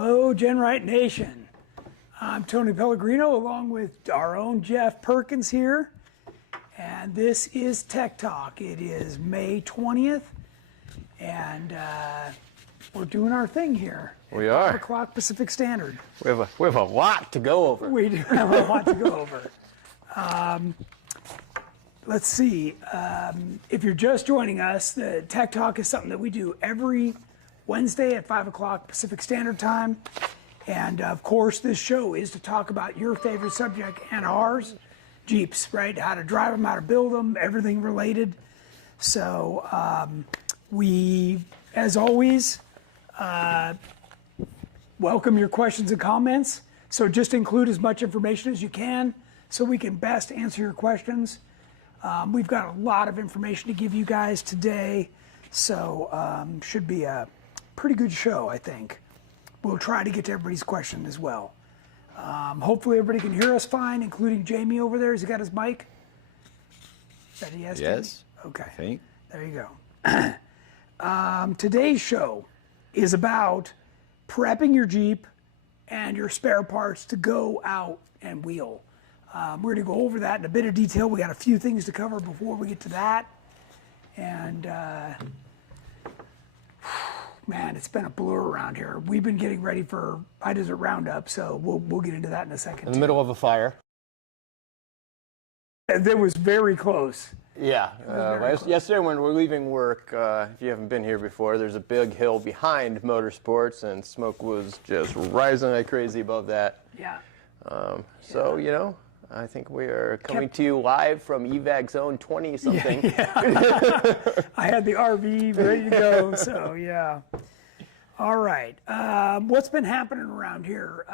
Hello, GenRight Nation. I'm Tony Pellegrino along with our own Jeff Perkins here. And this is Tech Talk. It is May 20th, and we're doing our thing here. We are. 5 o'clock Pacific Standard. We have a lot to go over. We do have a lot to go over. Let's see. If you're just joining us, the Tech Talk is something that we do every Wednesday at 5 o'clock Pacific Standard Time. And of course, this show is to talk about your favorite subject and ours, Jeeps, right? How to drive them, how to build them, everything related. So we, as always, welcome your questions and comments. So just include as much information as you can so we can best answer your questions. We've got a lot of information to give you guys today, so should be a pretty good show, I think. We'll try to get to everybody's question as well. Hopefully everybody can hear us fine, including Jamie over there. Has he got his mic? Is that a yes? Yes. Jamie? Okay. I think. There you go. Today's show is about prepping your Jeep and your spare parts to go out and wheel. We're going to go over that in a bit of detail. We got a few things to cover before we get to that. And man, it's been a blur around here. We've been getting ready for High Desert Roundup, so we'll get into that in a second. In the middle of a fire. That was very close. Yeah. Yesterday when we're leaving work, if you haven't been here before, there's a big hill behind Motorsports, and smoke was just rising like crazy above that. Yeah. So, you know, I think we are coming to you live from EVAC Zone 20-something. Yeah. I had the RV ready to go, so yeah. All right. What's been happening around here?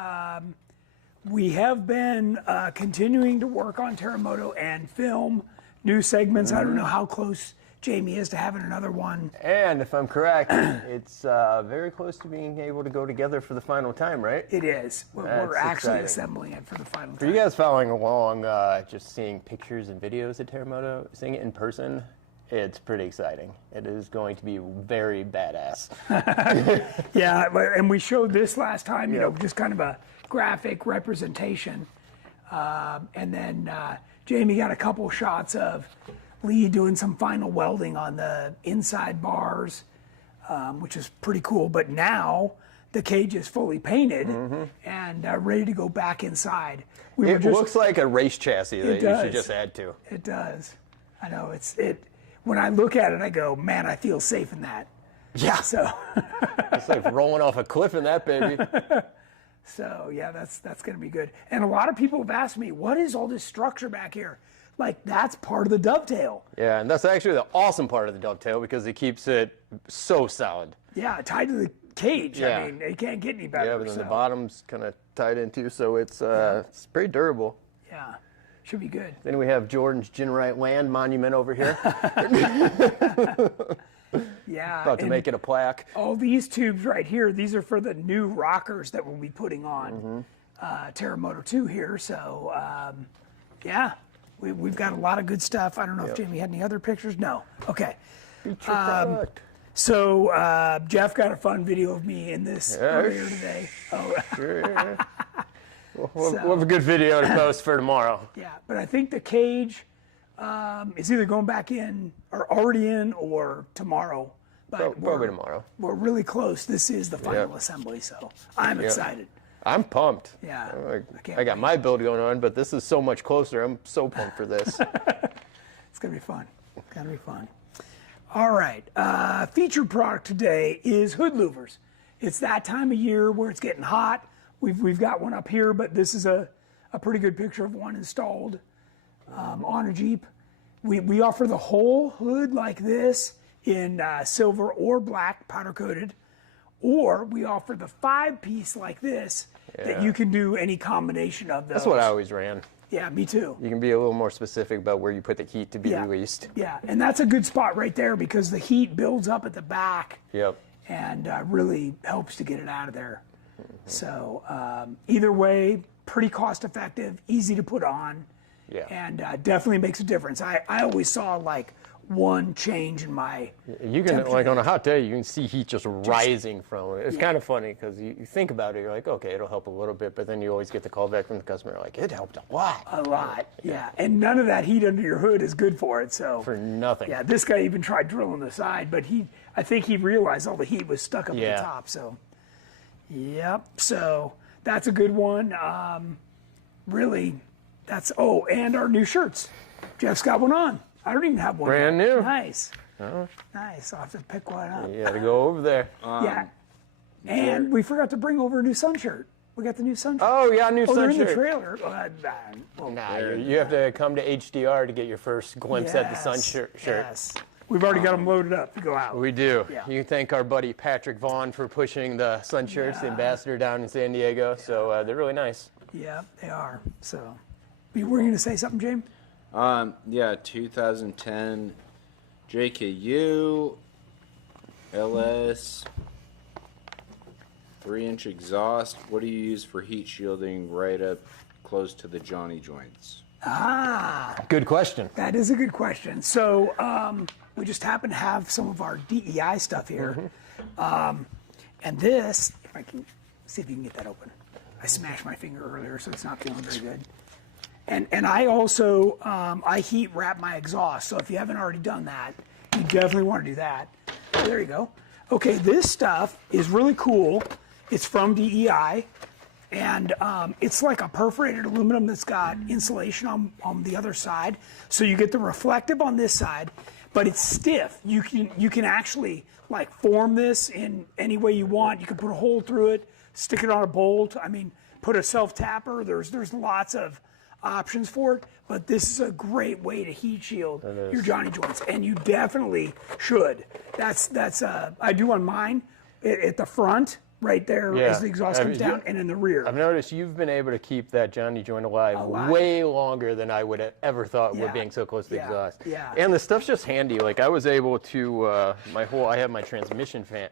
We have been continuing to work on Terramoto and film new segments. I don't know how close Jamie is to having another one. And if I'm correct, it's very close to being able to go together for the final time, right? It is. We're actually assembling it for the final time. For you guys following along, just seeing pictures and videos of Terramoto, seeing it in person, it's pretty exciting. It is going to be very badass. Yeah, and we showed this last time, you know, just kind of a graphic representation. And then Jamie got a couple shots of Lee doing some final welding on the inside bars, which is pretty cool. But now the cage is fully painted and ready to go back inside. It looks like a race chassis that you should just add to. It does. I know. When I look at it, I go, man, I feel safe in that. Yeah. So it's like rolling off a cliff in that baby. So yeah, that's going to be good. And a lot of people have asked me, what is all this structure back here? Like, that's part of the dovetail. Yeah, and that's actually the awesome part of the dovetail because it keeps it so solid. Yeah, tied to the cage. Yeah. I mean, it can't get any better. Yeah, but then the bottom's kind of tied in too, so it's pretty durable. Yeah, should be good. Then we have Jordan's GenRight Land Monument over here. Yeah. About to make it a plaque. All these tubes right here, these are for the new rockers that we'll be putting on Terramoto 2 here. So, yeah. We've got a lot of good stuff. I don't know if Jamie had any other pictures. No. Okay. So Jeff got a fun video of me in this earlier today. Oh. Sure. We'll have a good video to post for tomorrow. Yeah, but I think the cage is either going back in or already in or tomorw. But probably tomorrow. We're really close. This is the final assembly, so I'm excited. I'm pumped. Yeah. I got my build going on, but this is so much closer. I'm so pumped for this. It's going to be fun. It's going to be fun. All right. Featured product today is hood louvers. It's that time of year where it's getting hot. We've got one up here, but this is a pretty good picture of one installed on a Jeep. We offer the whole hood like this in silver or black, powder coated, or we offer the 5-piece like this that you can do any combination of those. That's what I always ran. Yeah, me too. You can be a little more specific about where you put the heat to be released. Yeah, and that's a good spot right there because the heat builds up at the back. Yep. And really helps to get it out of there. So either way, pretty cost effective, easy to put on. Yeah. And definitely makes a difference. I always saw like one change in my You can, temperature like on a gauge. hot day, you can see heat just rising from it. It's kind of funny because you think about it, you're like, okay, it'll help a little bit, but then you always get the call back from the customer, like, it helped a lot. A lot, yeah. And none of that heat under your hood is good for it. So For nothing. yeah, this guy even tried drilling the side, but I think he realized all the heat was stuck up at Yeah. the top. So, yep. So that's a good one. Really, that's and our new shirts. Jeff's got one on. I don't even have one. Brand yet. new. Nice. Nice. I'll have to pick one up. You got to go over there. Yeah. And we forgot to bring over a new sun shirt. We got the new sun shirt. Oh, yeah, new they're sun in the shirt. trailer. Nah, you have to come to HDR to get your first glimpse at the sun shirt. Yes. We've already got them loaded up to go out. We do. Yeah. You can thank our buddy Patrick Vaughn for pushing the sun shirts, the ambassador down in San Diego. So they're really nice. Yeah, they are. So, were you going to say something, James? Yeah, 2010 JKU LS 3-inch exhaust. What do you use for heat shielding right up close to the Johnny joints? Good question. That is a good question. So, we just happen to have some of our DEI stuff here. And this, if I can see if you can get that open. I smashed my finger earlier, so it's not feeling very good. And I also, I heat wrap my exhaust. So if you haven't already done that, you definitely want to do that. There you go. Okay, this stuff is really cool. It's from DEI. And it's like a perforated aluminum that's got insulation on the other side. So you get the reflective on this side, but it's stiff. You can actually like form this in any way you want. You can put a hole through it, stick it on a bolt. I mean, put a self-tapper. There's lots of options for it, but this is a great way to heat shield your Johnny joints, and you definitely should. That's I do on mine at the front. Right there as the exhaust comes down, and in the rear. I've noticed you've been able to keep that Johnny joint alive way longer than I would have ever thought with being so close to the exhaust. Yeah. And the stuff's just handy. Like I was able to, I have my transmission fan,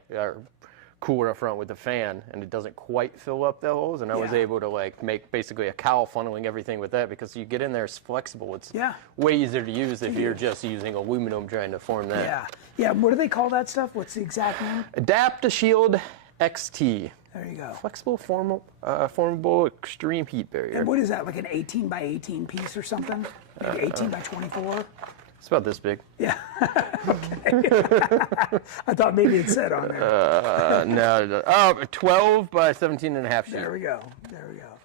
cooler up front with the fan, and it doesn't quite fill up the holes, and I was able to like make basically a cowl funneling everything with that because you get in there, it's flexible. It's way easier to use if you're just using aluminum trying to form that. Yeah. Yeah. What do they call that stuff? What's the exact name? Adapt-A-Shield XT. There you go. Flexible, formable, extreme heat barrier. And what is that? Like an 18 by 18 piece or something? Maybe 18 by 24? It's about this big. Yeah. Okay. I thought maybe it said on there. No. 12 by 17 and a half sheet. There we go.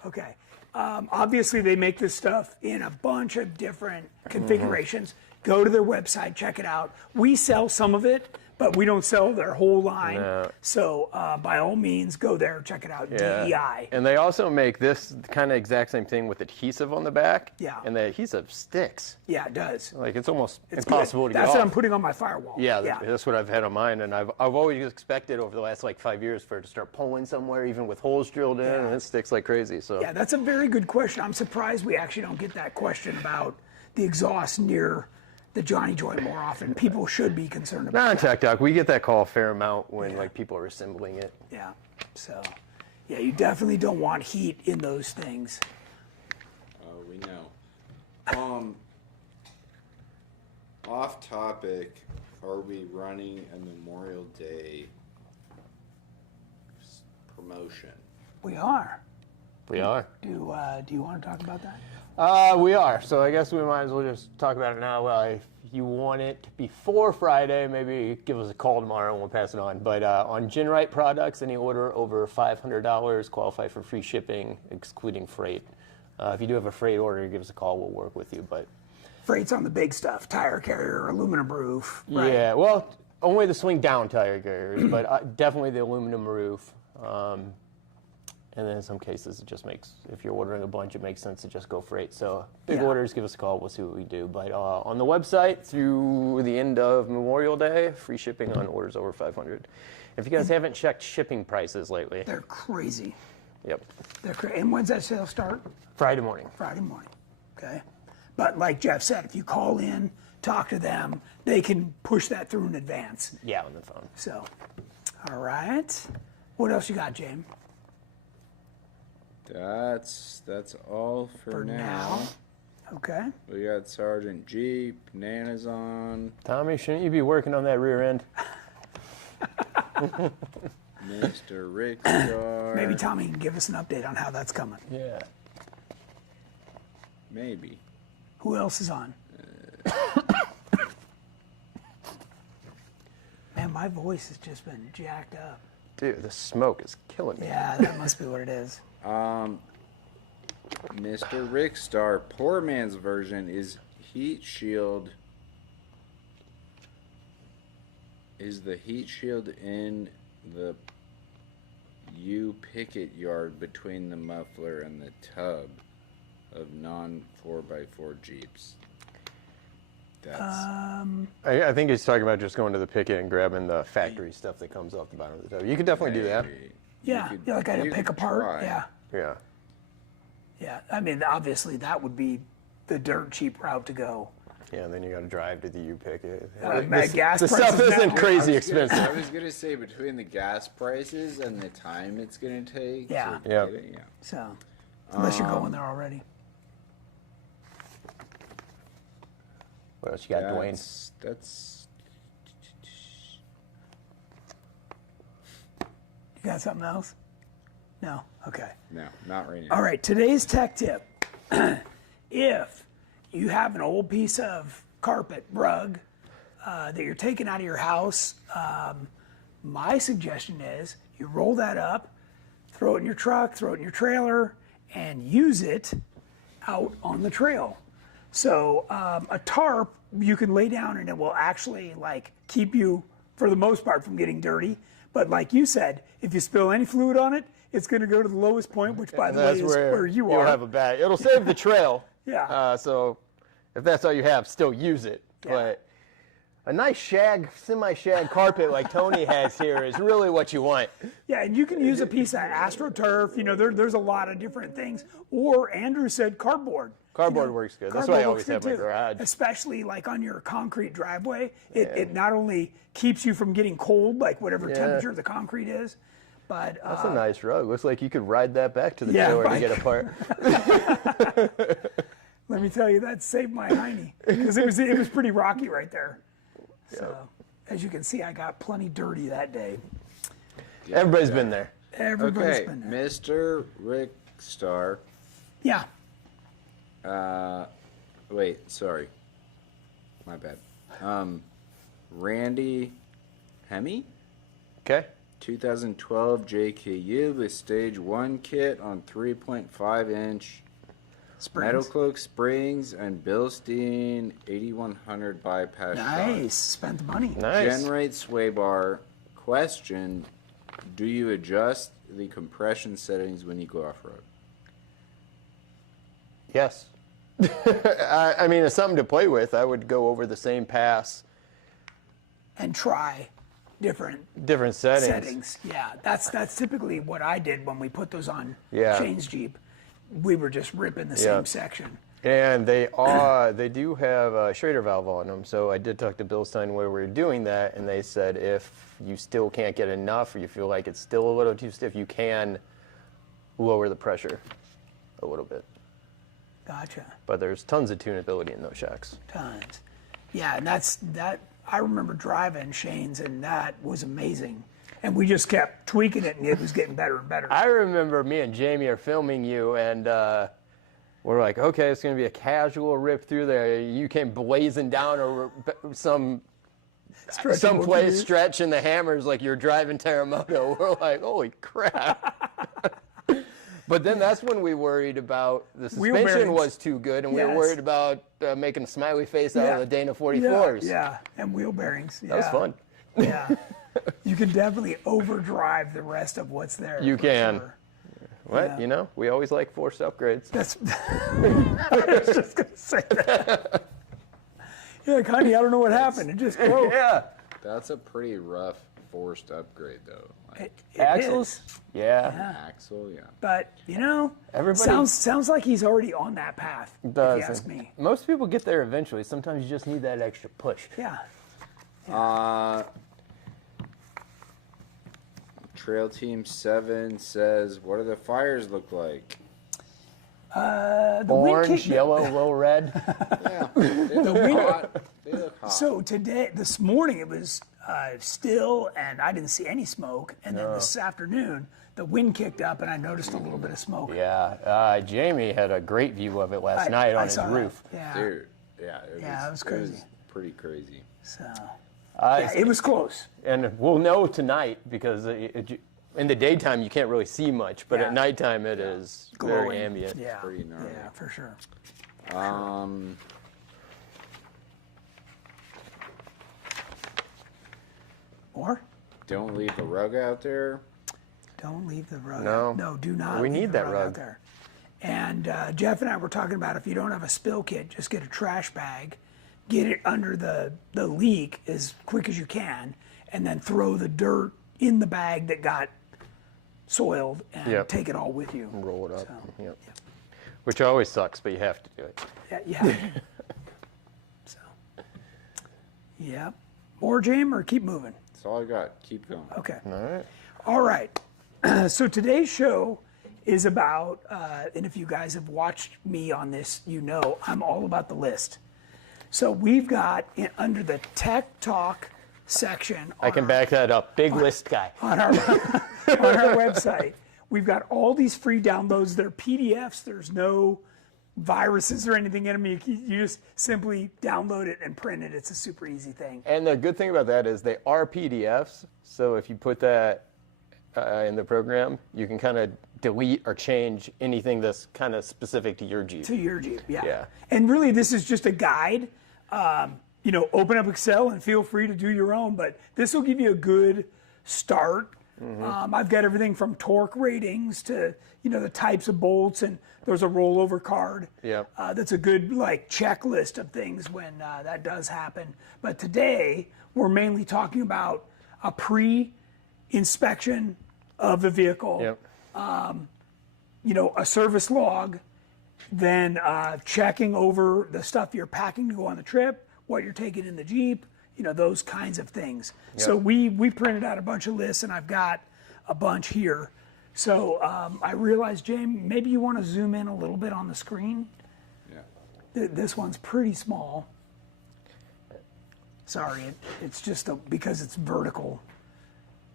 Okay. Obviously, they make this stuff in a bunch of different configurations. Go to their website, check it out. We sell some of it, but we don't sell their whole line. No. So by all means, go there, check it out. DEI. And they also make this kind of exact same thing with adhesive on the back. Yeah. And the adhesive sticks. Yeah, it does. Like it's almost It's impossible good. to get That's off. what I'm putting on my firewall. Yeah, that's what I've had on mine, and I've always expected over the last like 5 years for it to start pulling somewhere, even with holes drilled in, and it sticks like crazy. So Yeah, that's a very good question. I'm surprised we actually don't get that question about the exhaust near the Johnny joint more often. People should be concerned about not on that. Tech Talk. We get that call a fair amount when like people are assembling it. Yeah. So, yeah, you definitely don't want heat in those things. Oh, we know. Off topic, are we running a Memorial Day promotion? We are. We are. Do you want to talk about that? We are. So I guess we might as well just talk about it now. If you want it before Friday, maybe give us a call tomorrow and we'll pass it on. But on GenRight products, any order over $500 qualify for free shipping, excluding freight. If you do have a freight order, give us a call. We'll work with you. But Freight's on the big stuff: tire carrier, aluminum roof. Right? yeah, well, only the swing down tire carriers, but definitely the aluminum roof. And then in some cases, it just makes, if you're ordering a bunch, it makes sense to just go freight. So big orders, give us a call. We'll see what we do. But on the website through the end of Memorial Day, free shipping on orders over 500. If you guys haven't checked shipping prices lately. They're crazy. Yep. They're crazy. And when's that sale start? Friday morning. Friday morning. Okay. But like Jeff said, if you call in, talk to them, they can push that through in advance. Yeah, on the phone. So, all right. What else you got, James? That's all for now. Okay. We got Sergeant Jeep, Nana's on, Tommy, shouldn't you be working on that rear end? Mr. Rick Star. Maybe Tommy can give us an update on how that's coming. Yeah. Maybe. Who else is on? Man, my voice has just been jacked up. Dude, the smoke is killing me. Yeah, that must be what it is. Mr. Rick Star, poor man's version is heat shield. Is the heat shield in the U picket yard between the muffler and the tub of non 4x4 Jeeps? That's I think he's talking about just going to the picket and grabbing the factory stuff that comes off the bottom of the tub. You could definitely do that. maybe. Yeah, You could- yeah, like I had to you pick could apart. try. Yeah, Yeah. yeah. I mean, obviously that would be the dirt cheap route to go. Yeah, and then you got to drive to the U picket. Gas The prices stuff isn't now. crazy I expensive. was gonna say between the gas prices and the time it's gonna take. Yeah. To Yeah. get it, yeah. So, unless you're going there already. What else you got, Dwayne? That's You got something else? No. Okay. no, not right now. All right, today's tech tip. If you have an old piece of carpet, rug, that you're taking out of your house, my suggestion is you roll that up, throw it in your truck, throw it in your trailer, and use it out on the trail. So a tarp you can lay down and it will actually like keep you, for the most part, from getting dirty. But like you said, if you spill any fluid on it, it's going to go to the lowest point, which by the way is where you you'll are. have a bag. It'll save the trail. Yeah. So if that's all you have, still use it. Yeah. But a nice semi-shag carpet like Tony has here is really what you want. Yeah, and you can use a piece of AstroTurf. You know, there's a lot of different things. Or Andrew said cardboard. Cardboard works good. That's why I always have my garage. Especially like on your concrete driveway. It not only keeps you from getting cold, like whatever temperature the concrete is, but That's a nice rug. Looks like you could ride that back to the Yeah, trailer to right. get a part. let me tell you, that saved my hiney because it was pretty rocky right there. So as you can see, I got plenty dirty that day. Everybody's been there. Everybody's Okay, been there. Mr. Rick Star. Yeah. Wait, sorry. My bad. Randy Hemi, Okay. 2012 JKU with stage 1 kit on 3.5-inch Metal Springs. Cloak springs and Bilstein 8100 bypass Nice. shocks. Spent the money. Nice. GenRight sway bar. Question: do you adjust the compression settings when you go off road? Yes. I mean, it's something to play with. I would go over the same pass, And try different different settings. Yeah, that's typically what I did when we put those on Yeah. Shane's Jeep. We were just ripping the Yeah. same section. And they do have a Schrader valve on them. So I did talk to Bill Stein where we were doing that, and they said if you still can't get enough or you feel like it's still a little too stiff, you can lower the pressure a little bit. Gotcha. But there's tons of tunability in those shocks. Tons. Yeah, and that. I remember driving Shane's, and that was amazing. And we just kept tweaking it, and it was getting better and better. I remember me and Jamie are filming you, and we're like, okay, it's going to be a casual rip through there. You came blazing down over some place, stretching the hammers like you're driving Terramoto. We're like, holy crap. But then that's when we worried about the Wheel suspension bearings. was too good, and we were Yes. worried about making a smiley face out of the Dana 44s. Yeah, and wheel bearings. Yeah. That was fun. Yeah. You can definitely overdrive the rest of what's there. You for can. sure. What? Yeah. You know, we always like forced upgrades. That's. I was just gonna say that. You're like, honey, I don't know what happened. It just broke. Yeah. That's a pretty rough forced upgrade, though. Like It Axles? is, Yeah. axle, yeah. but you know, Everybody- sounds like he's already on that path. If you ask me. Most people get there eventually. Sometimes you just need that extra push. Yeah. Trail Team 7 says, what do the fires look like? The wind Orange, kicked- yellow, a little red. Yeah, they look hot. They look hot. So this morning it was still, and I didn't see any smoke. And then this afternoon, the wind kicked up, and I noticed a little bit of smoke. Yeah, Jamie had a great view of it last night on his saw that. roof. Yeah. Dude, it was crazy. It was pretty crazy. So yeah, it was close. And we'll know tonight because in the daytime you can't really see much, but Yeah. at nighttime it is Glowing. very ambient. Yeah. Pretty gnarly. Yeah, for sure. Or Don't leave the rug out there. don't leave the rug. No. out. No, do not. We leave need the that rug rug. out there. And Jeff and I were talking about if you don't have a spill kit, just get a trash bag, get it under the leak as quick as you can, and then throw the dirt in the bag that got soiled and Yep. take it all with you. Roll it up. So, Yep. Which always sucks, but you have to do it. Yeah. So, yeah. More, Jim, or keep moving? That's all I got. Keep going. Okay. All right. All right. So today's show is about, and if you guys have watched me on this, you know I'm all about the list. So we've got under the Tech Talk section. I can back that up. Big list guy. On our website. We've got all these free downloads. They're PDFs. There's no viruses or anything in them. You just simply download it and print it. It's a super easy thing. And the good thing about that is they are PDFs. So if you put that in the program, you can kind of delete or change anything that's kind of specific to your Jeep. To your Jeep, yeah. Yeah. And really, this is just a guide. Open up Excel and feel free to do your own, but this will give you a good start. I've got everything from torque ratings to, the types of bolts, and there's a rollover card. Yep. That's a good, checklist of things when that does happen. But today, we're mainly talking about a pre-inspection of the vehicle. Yep. A service log, then checking over the stuff you're packing to go on the trip, what you're taking in the Jeep, those kinds of things. Yep. So we printed out a bunch of lists, and I've got a bunch here. So I realized, James, maybe you want to zoom in a little bit on the screen. Yeah. This one's pretty small. Sorry, it's just because it's vertical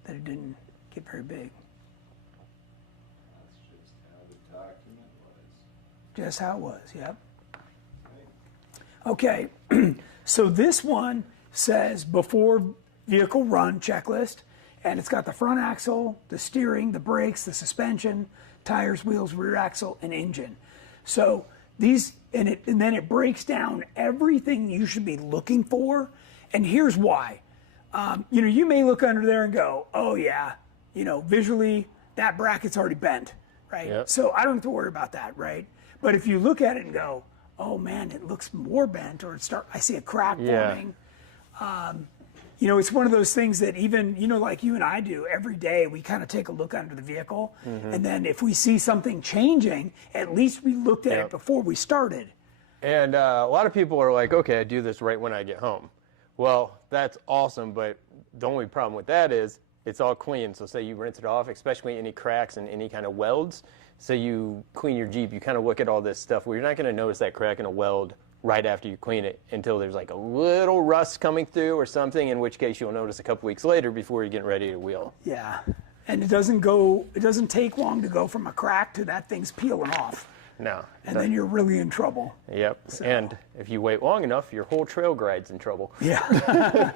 that it didn't get very big. That's just how the document was. Just how it was, yep. Okay, so this one says before vehicle run checklist, and it's got the front axle, the steering, the brakes, the suspension, tires, wheels, rear axle, and engine. So these, and then it breaks down everything you should be looking for, and here's why. You may look under there and go, oh yeah, visually that bracket's already bent, right? Yep. So I don't have to worry about that, right? But if you look at it and go, oh man, it looks more bent, or I see a crack forming. It's one of those things that even, like you and I do every day, we kind of take a look under the vehicle. And then if we see something changing, at least we looked at it before we started. And a lot of people are like, okay, I do this right when I get home. Well, that's awesome, but the only problem with that is it's all clean. So say you rinse it off, especially any cracks and any kind of welds. So you clean your Jeep, you kind of look at all this stuff. Well, you're not going to notice that crack in a weld right after you clean it until there's like a little rust coming through or something, in which case you'll notice a couple weeks later before you're getting ready to wheel. Yeah. And it doesn't take long to go from a crack to that thing's peeling off. No. And then you're really in trouble. Yep. So. And if you wait long enough, your whole trail guide's in trouble. Yeah.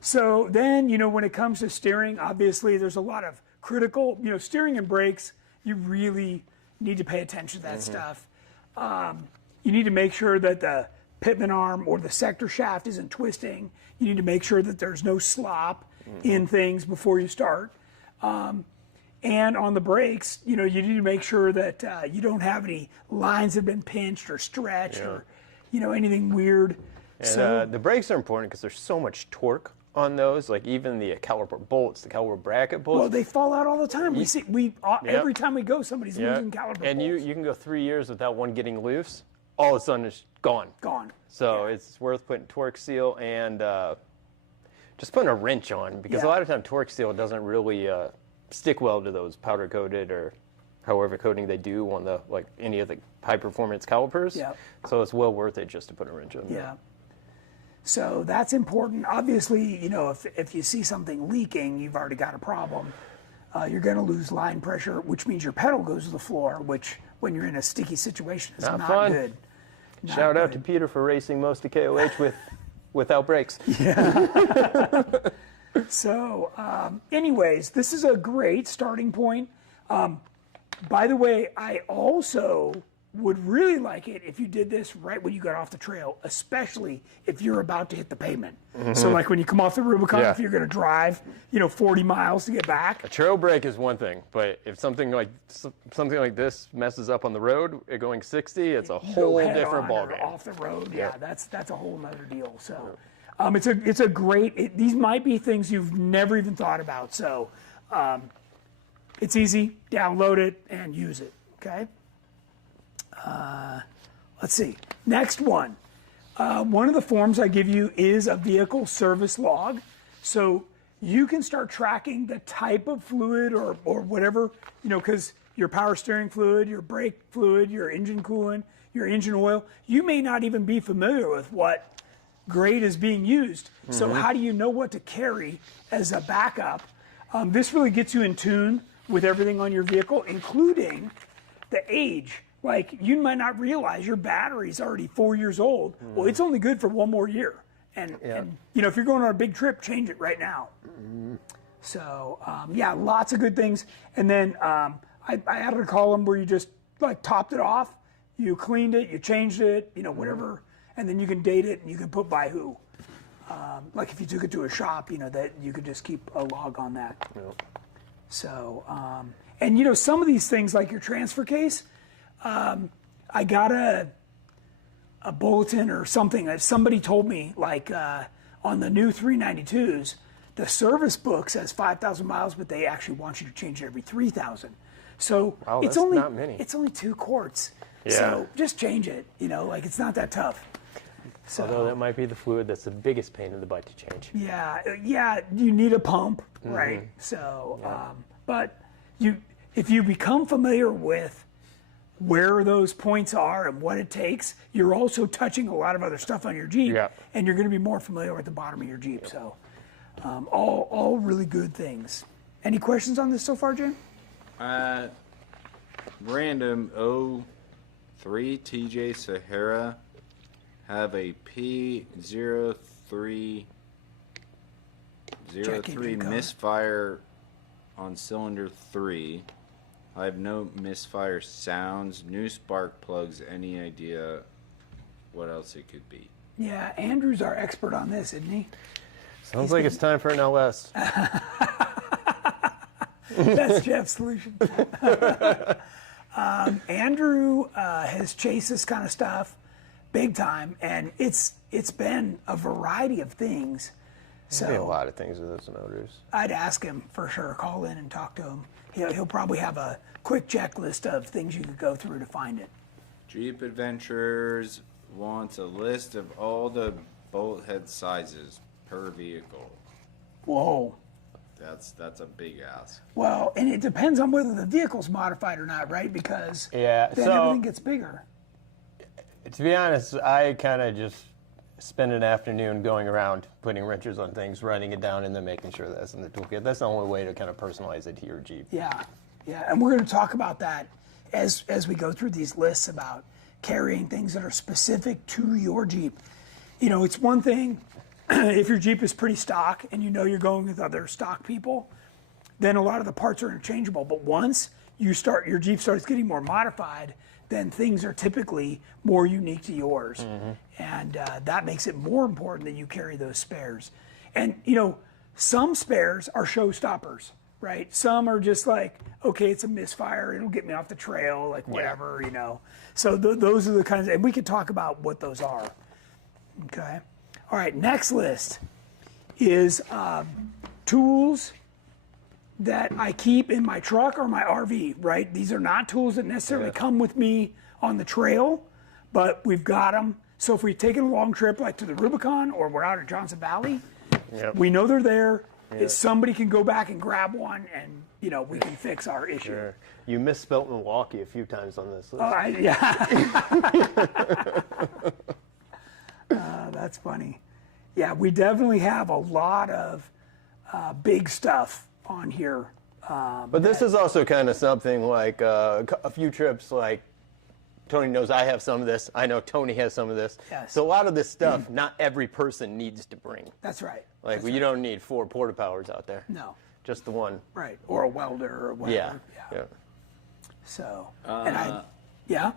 So then, when it comes to steering, obviously there's a lot of critical, steering and brakes, you really need to pay attention to that stuff. You need to make sure that the pitman arm or the sector shaft isn't twisting. You need to make sure that there's no slop in things before you start. And on the brakes, you need to make sure that you don't have any lines that have been pinched or stretched or, anything weird. And So the brakes are important because there's so much torque on those, like even the caliper bolts, the caliper bracket bolts. well, they fall out all the time. Every time we go, somebody's losing caliper and bolts. you can go 3 years without one getting loose. All of a sudden, it's gone. Gone. So it's worth putting torque seal and just putting a wrench on, because a lot of time torque seal doesn't really stick well to those powder coated or however coating they do on the like any of the high performance calipers. Yeah. So it's well worth it just to put a wrench on. Yeah. So that's important. Obviously, you know, if you see something leaking, you've already got a problem. You're going to lose line pressure, which means your pedal goes to the floor, which when you're in a sticky situation is not fun. good. Not Shout out good. to Peter for racing most of KOH without brakes. So, anyways, this is a great starting point. By the way, I also would really like it if you did this right when you got off the trail, especially if you're about to hit the pavement. So like when you come off the Rubicon, Yeah. if you're going to drive, 40 miles to get back. A trail brake is one thing, but if something like this messes up on the road, going 60, it's a whole head different on or ballgame. off the road. Yeah, that's a whole nother deal. So, it's a great. These might be things you've never even thought about. So, it's easy. Download it and use it. Okay. Let's see. Next one. One of the forms I give you is a vehicle service log. So you can start tracking the type of fluid or whatever, because your power steering fluid, your brake fluid, your engine coolant, your engine oil, you may not even be familiar with what grade is being used. So how do you know what to carry as a backup? This really gets you in tune with everything on your vehicle, including the age. Like, you might not realize your battery's already 4 years old. Well, it's only good for one more year. And if you're going on a big trip, change it right now. So, lots of good things. And then I added a column where you just, like, topped it off. You cleaned it, you changed it, whatever. And then you can date it and you can put by who. Like, if you took it to a shop, that you could just keep a log on that. So, and, some of these things, like your transfer case, I got a bulletin or something that somebody told me, like on the new 392s, the service book says 5,000 miles, but they actually want you to change it every 3,000. So Wow, it's that's only not many. It's only 2 quarts. Yeah. So just change it. Like, it's not that tough. So, Although that might be the fluid that's the biggest pain in the butt to change. yeah, you need a pump, right? So, but if you become familiar with where those points are and what it takes, you're also touching a lot of other stuff on your Jeep, and you're going to be more familiar with the bottom of your Jeep. So, all really good things. Any questions on this so far, Jim? Random 03 TJ Sahara have a P03 misfire on cylinder 3. I have no misfire sounds, new spark plugs. Any idea what else it could be? Yeah, Andrew's our expert on this, isn't he? Sounds like it's time for an LS. That's Jeff's solution. Andrew has chased this kind of stuff big time, and it's been a variety of things. So Maybe a lot of things with those motors. I'd ask him for sure. Call in and talk to him. He'll probably have a quick checklist of things you could go through to find it. Jeep Adventures wants a list of all the bolt head sizes per vehicle. Whoa. That's a big ask. Well, and it depends on whether the vehicle's modified or not, right? Because Yeah, then so- everything gets bigger. To be honest, I kind of just spend an afternoon going around putting wrenches on things, writing it down, and then making sure that's in the toolkit. That's the only way to kind of personalize it to your Jeep. Yeah, and we're going to talk about that as we go through these lists about carrying things that are specific to your Jeep. It's one thing if your Jeep is pretty stock and you're going with other stock people, then a lot of the parts are interchangeable. But once your Jeep starts getting more modified, then things are typically more unique to yours. And that makes it more important that you carry those spares. And, some spares are showstoppers, right? Some are just like, okay, it's a misfire. It'll get me off the trail, like whatever, So those are the kinds, and we could talk about what those are. Okay. All right, next list is tools that I keep in my truck or my RV, right? These are not tools that necessarily come with me on the trail, but we've got them. So if we've taken a long trip like to the Rubicon or we're out at Johnson Valley, we know they're there somebody can go back and grab one, and we can fix our issue. Sure. You misspelt Milwaukee a few times on this list. Oh, yeah. That's funny. Yeah, we definitely have a lot of big stuff on here. But this is also kind of something like a few trips, like Tony knows I have some of this. I know Tony has some of this. Yes. So a lot of this stuff, not every person needs to bring. That's right. Like, you don't need 4 porta powers out there. No. Just the one. Right. Or a welder or whatever. Yeah. So, yeah.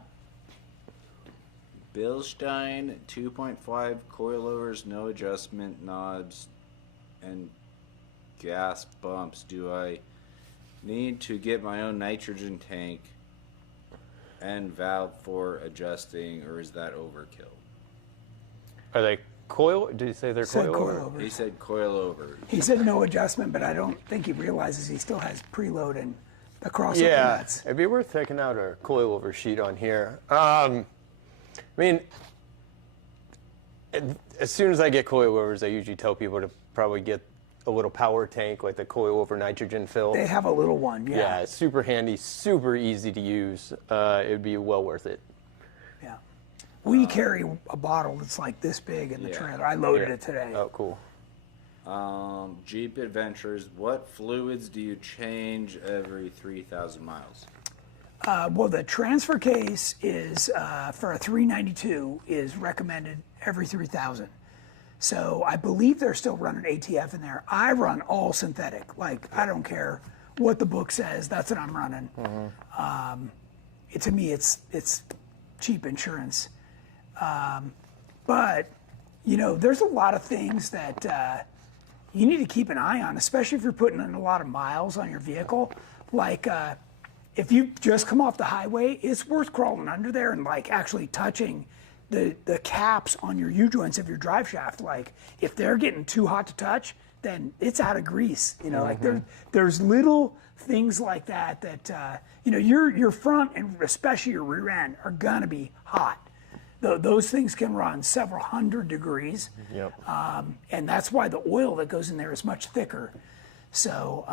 Bilstein 2.5 coilovers, no adjustment knobs, and gas bumps. Do I need to get my own nitrogen tank and valve for adjusting, or is that overkill? Are they coil? Did you say they're Said coilovers? He said coilovers. He said no adjustment, but I don't think he realizes he still has preload and the crossover Yeah, nuts. it'd be worth taking out a coilover sheet on here. I mean, as soon as I get coilovers, I usually tell people to probably get a little power tank, like the coilover nitrogen fill. They have a little one, Yeah, it's super handy, super easy to use. It'd be well worth it. Yeah. We carry a bottle that's like this big in the trailer. I loaded it today. Oh, cool. Jeep Adventures, what fluids do you change every 3,000 miles? Well, the transfer case is for a 392 is recommended every 3,000. So I believe they're still running ATF in there. I run all synthetic. Like, I don't care what the book says. That's what I'm running. To me, it's cheap insurance. But there's a lot of things that you need to keep an eye on, especially if you're putting in a lot of miles on your vehicle. Like, if you just come off the highway, it's worth crawling under there and like actually touching the caps on your U-joints of your drive shaft. Like, if they're getting too hot to touch, then it's out of grease. Like there's little things like that your front and especially your rear end are gonna be hot. Those things can run several hundred degrees. Yep. And that's why the oil that goes in there is much thicker. So,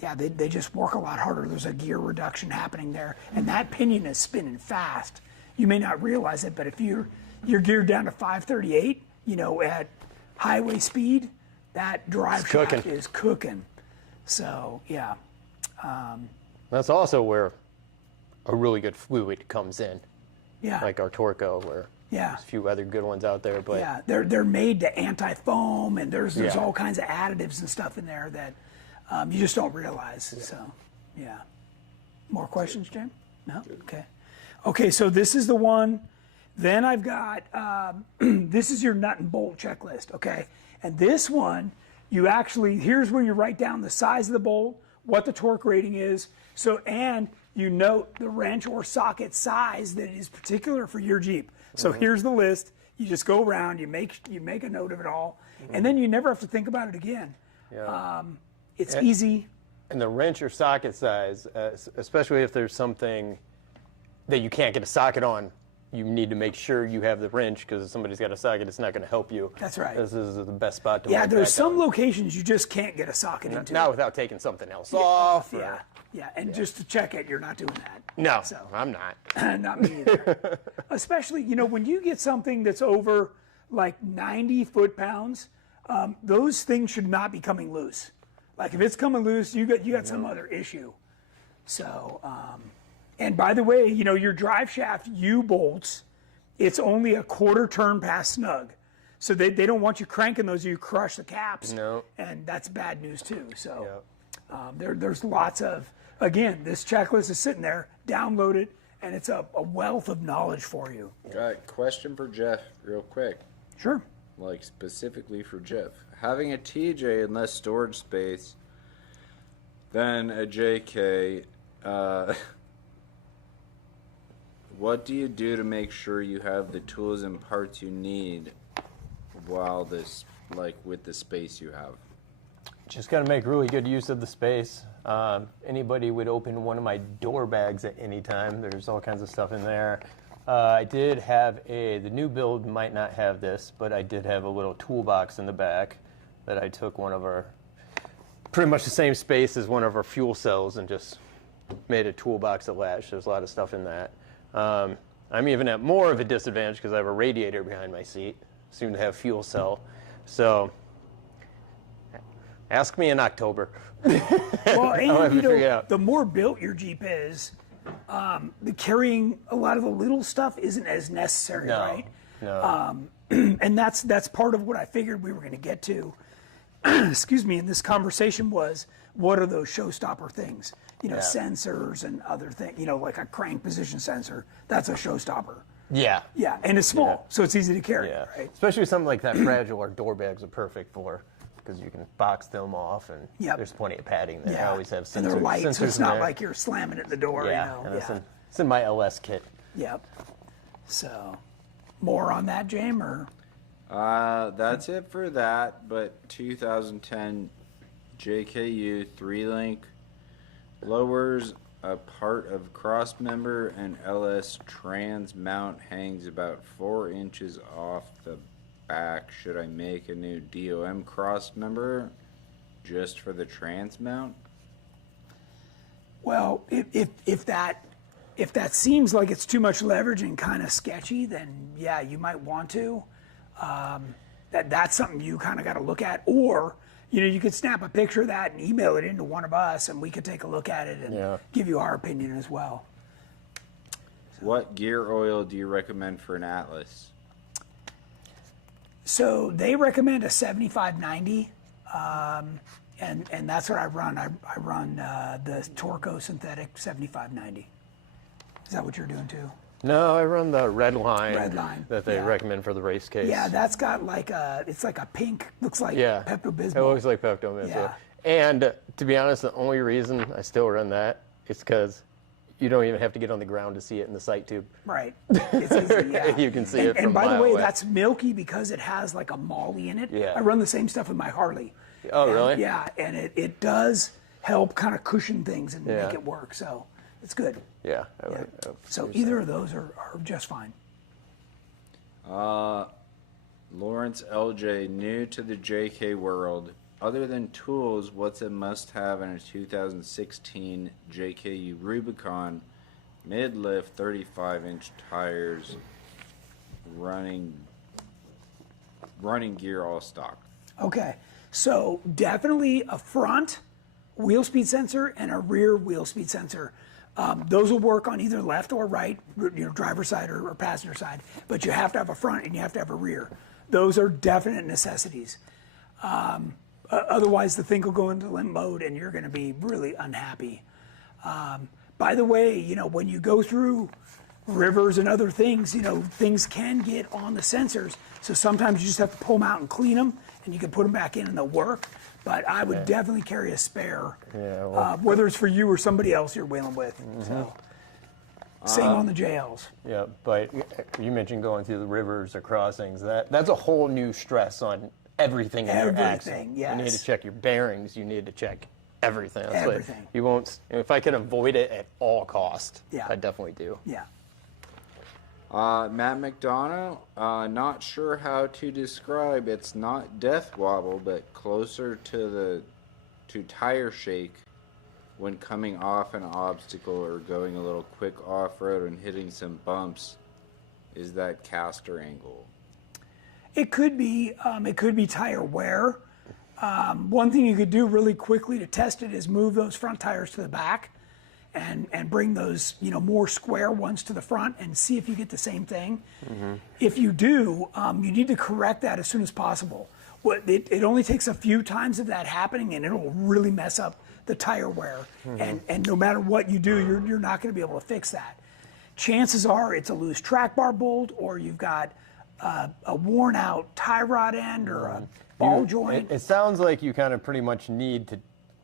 they just work a lot harder. There's a gear reduction happening there. And that pinion is spinning fast. You may not realize it, but if you're geared down to 538, at highway speed, that drive shaft is cooking. So, yeah. That's also where a really good fluid comes in. Yeah. Like our Torco, where there's a few other good ones out there. But yeah, they're made to anti-foam, and there's all kinds of additives and stuff in there that you just don't realize. So, yeah. More questions, Jim? No? Okay. Okay, so this is the one. Then I've got, this is your nut and bolt checklist, okay? And this one, here's where you write down the size of the bolt, what the torque rating is, and you note the wrench or socket size that is particular for your Jeep. So here's the list. You just go around, you make a note of it all, and then you never have to think about it again. Yeah. It's easy. And the wrench or socket size, especially if there's something that you can't get a socket on, you need to make sure you have the wrench, because if somebody's got a socket, it's not going to help you. That's right. This is the best spot to Yeah, mark there's that some down. locations you just can't get a socket into. Not without taking something else off. Yeah, and just to check it, you're not doing that. No, So. I'm not. Not me either. Especially, when you get something that's over like 90 foot-pounds, those things should not be coming loose. Like, if it's coming loose, you got some other issue. So, and by the way, your drive shaft U-bolts, it's only a quarter turn past snug. So they don't want you cranking those, you crush the caps. No. And that's bad news too. So there's lots of, again, this checklist is sitting there, download it, and it's a wealth of knowledge for you. Question for Jeff, real quick. Sure. Like, specifically for Jeff. Having a TJ in less storage space than a JK, what do you do to make sure you have the tools and parts you need with the space you have? Just got to make really good use of the space. Anybody would open one of my door bags at any time. There's all kinds of stuff in there. I did have the new build might not have this, but I did have a little toolbox in the back that I took one of our, pretty much the same space as one of our fuel cells and just made a toolbox that latched. There's a lot of stuff in that. I'm even at more of a disadvantage because I have a radiator behind my seat, soon to have fuel cell. So ask me in October. Well, and figure it out. the more built your Jeep is, the carrying a lot of the little stuff isn't as necessary, right? No. And that's part of what I figured we were going to get to. Excuse me. In this conversation was, what are those showstopper things? Sensors and other things. Like a crank position sensor. That's a showstopper. Yeah. Yeah, and it's small, so it's easy to carry. Yeah. Right? Especially something like that fragile, our door bags are perfect for, because you can box them off, and there's plenty of padding there. Yeah. I always have sensors. And they're light, so sensors it's in not there. like you're slamming it in the door. Yeah, and it's in my LS kit. Yep. So, more on that, James, or? That's it for that. But 2010 JKU 3-link lowers a part of cross member and LS trans mount hangs about 4 inches off the back. Should I make a new DOM cross member just for the trans mount? Well, if that seems like it's too much leverage and kind of sketchy, then yeah, you might want to. That's something you kind of got to look at, or you could snap a picture of that and email it into one of us, and we could take a look at it and give you our opinion as well. What gear oil do you recommend for an Atlas? So they recommend a 7590, and that's what I run. I run the Torco synthetic 7590. Is that what you're doing too? No, I run the red line. That they recommend for the race case. Yeah, that's got it's like a pink, looks like Pepto-Bismol. It looks like Pepto-Bismol. Yeah. And to be honest, the only reason I still run that is because you don't even have to get on the ground to see it in the sight tube. Right. It's easy, yeah. You can see it from And by a the mile way, away. that's milky because it has like a molly in it. Yeah. I run the same stuff with my Harley. Oh, And, really? Yeah, and it does help kind of cushion things and make it work. So it's good. Yeah. So either of those are just fine. Lawrence LJ, new to the JK world. Other than tools, what's a must-have in a 2016 JKU Rubicon mid-lift 35-inch tires, running gear all stock? Okay, so definitely a front wheel speed sensor and a rear wheel speed sensor. Those will work on either left or right, driver's side or passenger side, but you have to have a front and you have to have a rear. Those are definite necessities. Otherwise, the thing will go into limp mode and you're going to be really unhappy. By the way, when you go through rivers and other things, things can get on the sensors. So sometimes you just have to pull them out and clean them, and you can put them back in and they'll work. But I would definitely carry a spare, whether it's for you or somebody else you're wheeling with. So, same on the JLs. Yeah, but you mentioned going through the rivers or crossings. That's a whole new stress on everything in your axle. Yes. You need to check your bearings. You need to check everything. That's what Everything. you won't. If I can avoid it at all cost, I definitely do. Yeah. Matt McDonough, not sure how to describe. It's not death wobble, but closer to tire shake when coming off an obstacle or going a little quick off-road and hitting some bumps. Is that caster angle? It could be tire wear. One thing you could do really quickly to test it is move those front tires to the back and bring those more square ones to the front and see if you get the same thing. If you do, you need to correct that as soon as possible. It only takes a few times of that happening and it'll really mess up the tire wear. And no matter what you do, you're not going to be able to fix that. Chances are it's a loose track bar bolt, or you've got a worn out tie rod end or a ball joint. It sounds like you kind of pretty much need to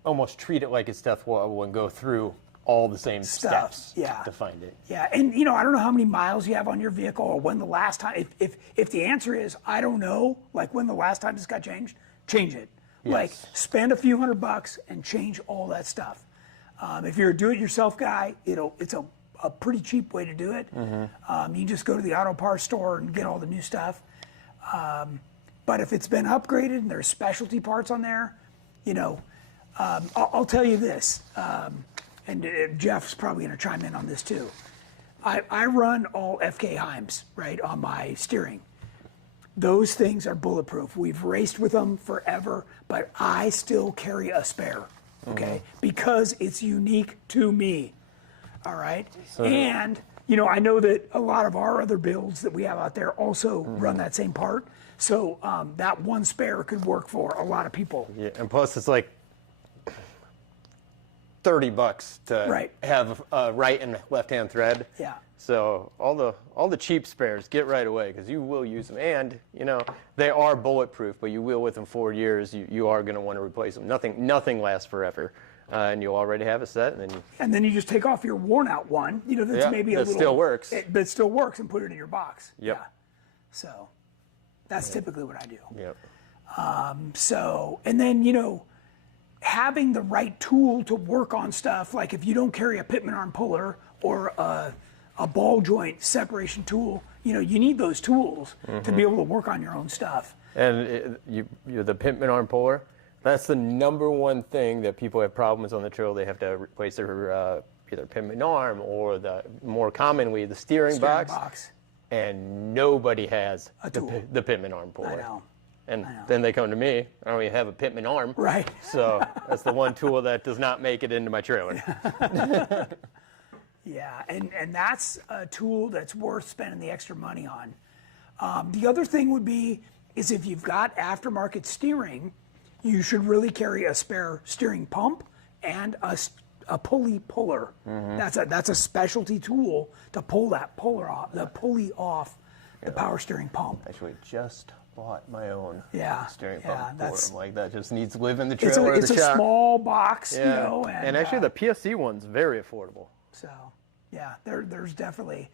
almost treat it like it's death wobble and go through all the same steps to find it. Yeah, and I don't know how many miles you have on your vehicle or when the last time. If the answer is I don't know, like when the last time this got changed, change it. Yes. Like spend a few $100 and change all that stuff. If you're a do-it-yourself guy, it's a pretty cheap way to do it. You can just go to the auto parts store and get all the new stuff. But if it's been upgraded and there's specialty parts on there, you know, I'll tell you this, and Jeff's probably going to chime in on this too. I run all FK Heims, right, on my steering. Those things are bulletproof. We've raced with them forever, but I still carry a spare, okay, because it's unique to me, all right? And, you know, I know that a lot of our other builds that we have out there also run that same part, so that one spare could work for a lot of people. Yeah, and plus it's like $30 to have a right and left-hand thread. Yeah. So all the cheap spares, get right away because you will use them, and you know they are bulletproof. But you will, within 4 years, you are going to want to replace them. Nothing lasts forever, and you'll already have a set, and then you just take off your worn-out one. You know that's maybe a little. Still works. But it still works, and put it in your box. Yep. Yeah. So that's typically what I do. Yep. So, and then, you know, having the right tool to work on stuff, like if you don't carry a pitman arm puller or a ball joint separation tool, you know, you need those tools to be able to work on your own stuff. And you're the pitman arm puller, that's the number one thing that people have problems on the trail. They have to replace their either pitman arm or more commonly the steering box. And nobody has the pitman arm puller. I know. And then they come to me. I don't even have a pitman arm. Right. So that's the one tool that does not make it into my trailer. Yeah, and that's a tool that's worth spending the extra money on. The other thing would be is if you've got aftermarket steering, you should really carry a spare steering pump and a pulley puller. That's a specialty tool to pull that pulley off the power steering pump. Actually, just bought my own steering pump puller. I'm like, that just needs to live in the trailer. It's a small box, you know. And actually, the PSC one's very affordable. So, yeah, there's definitely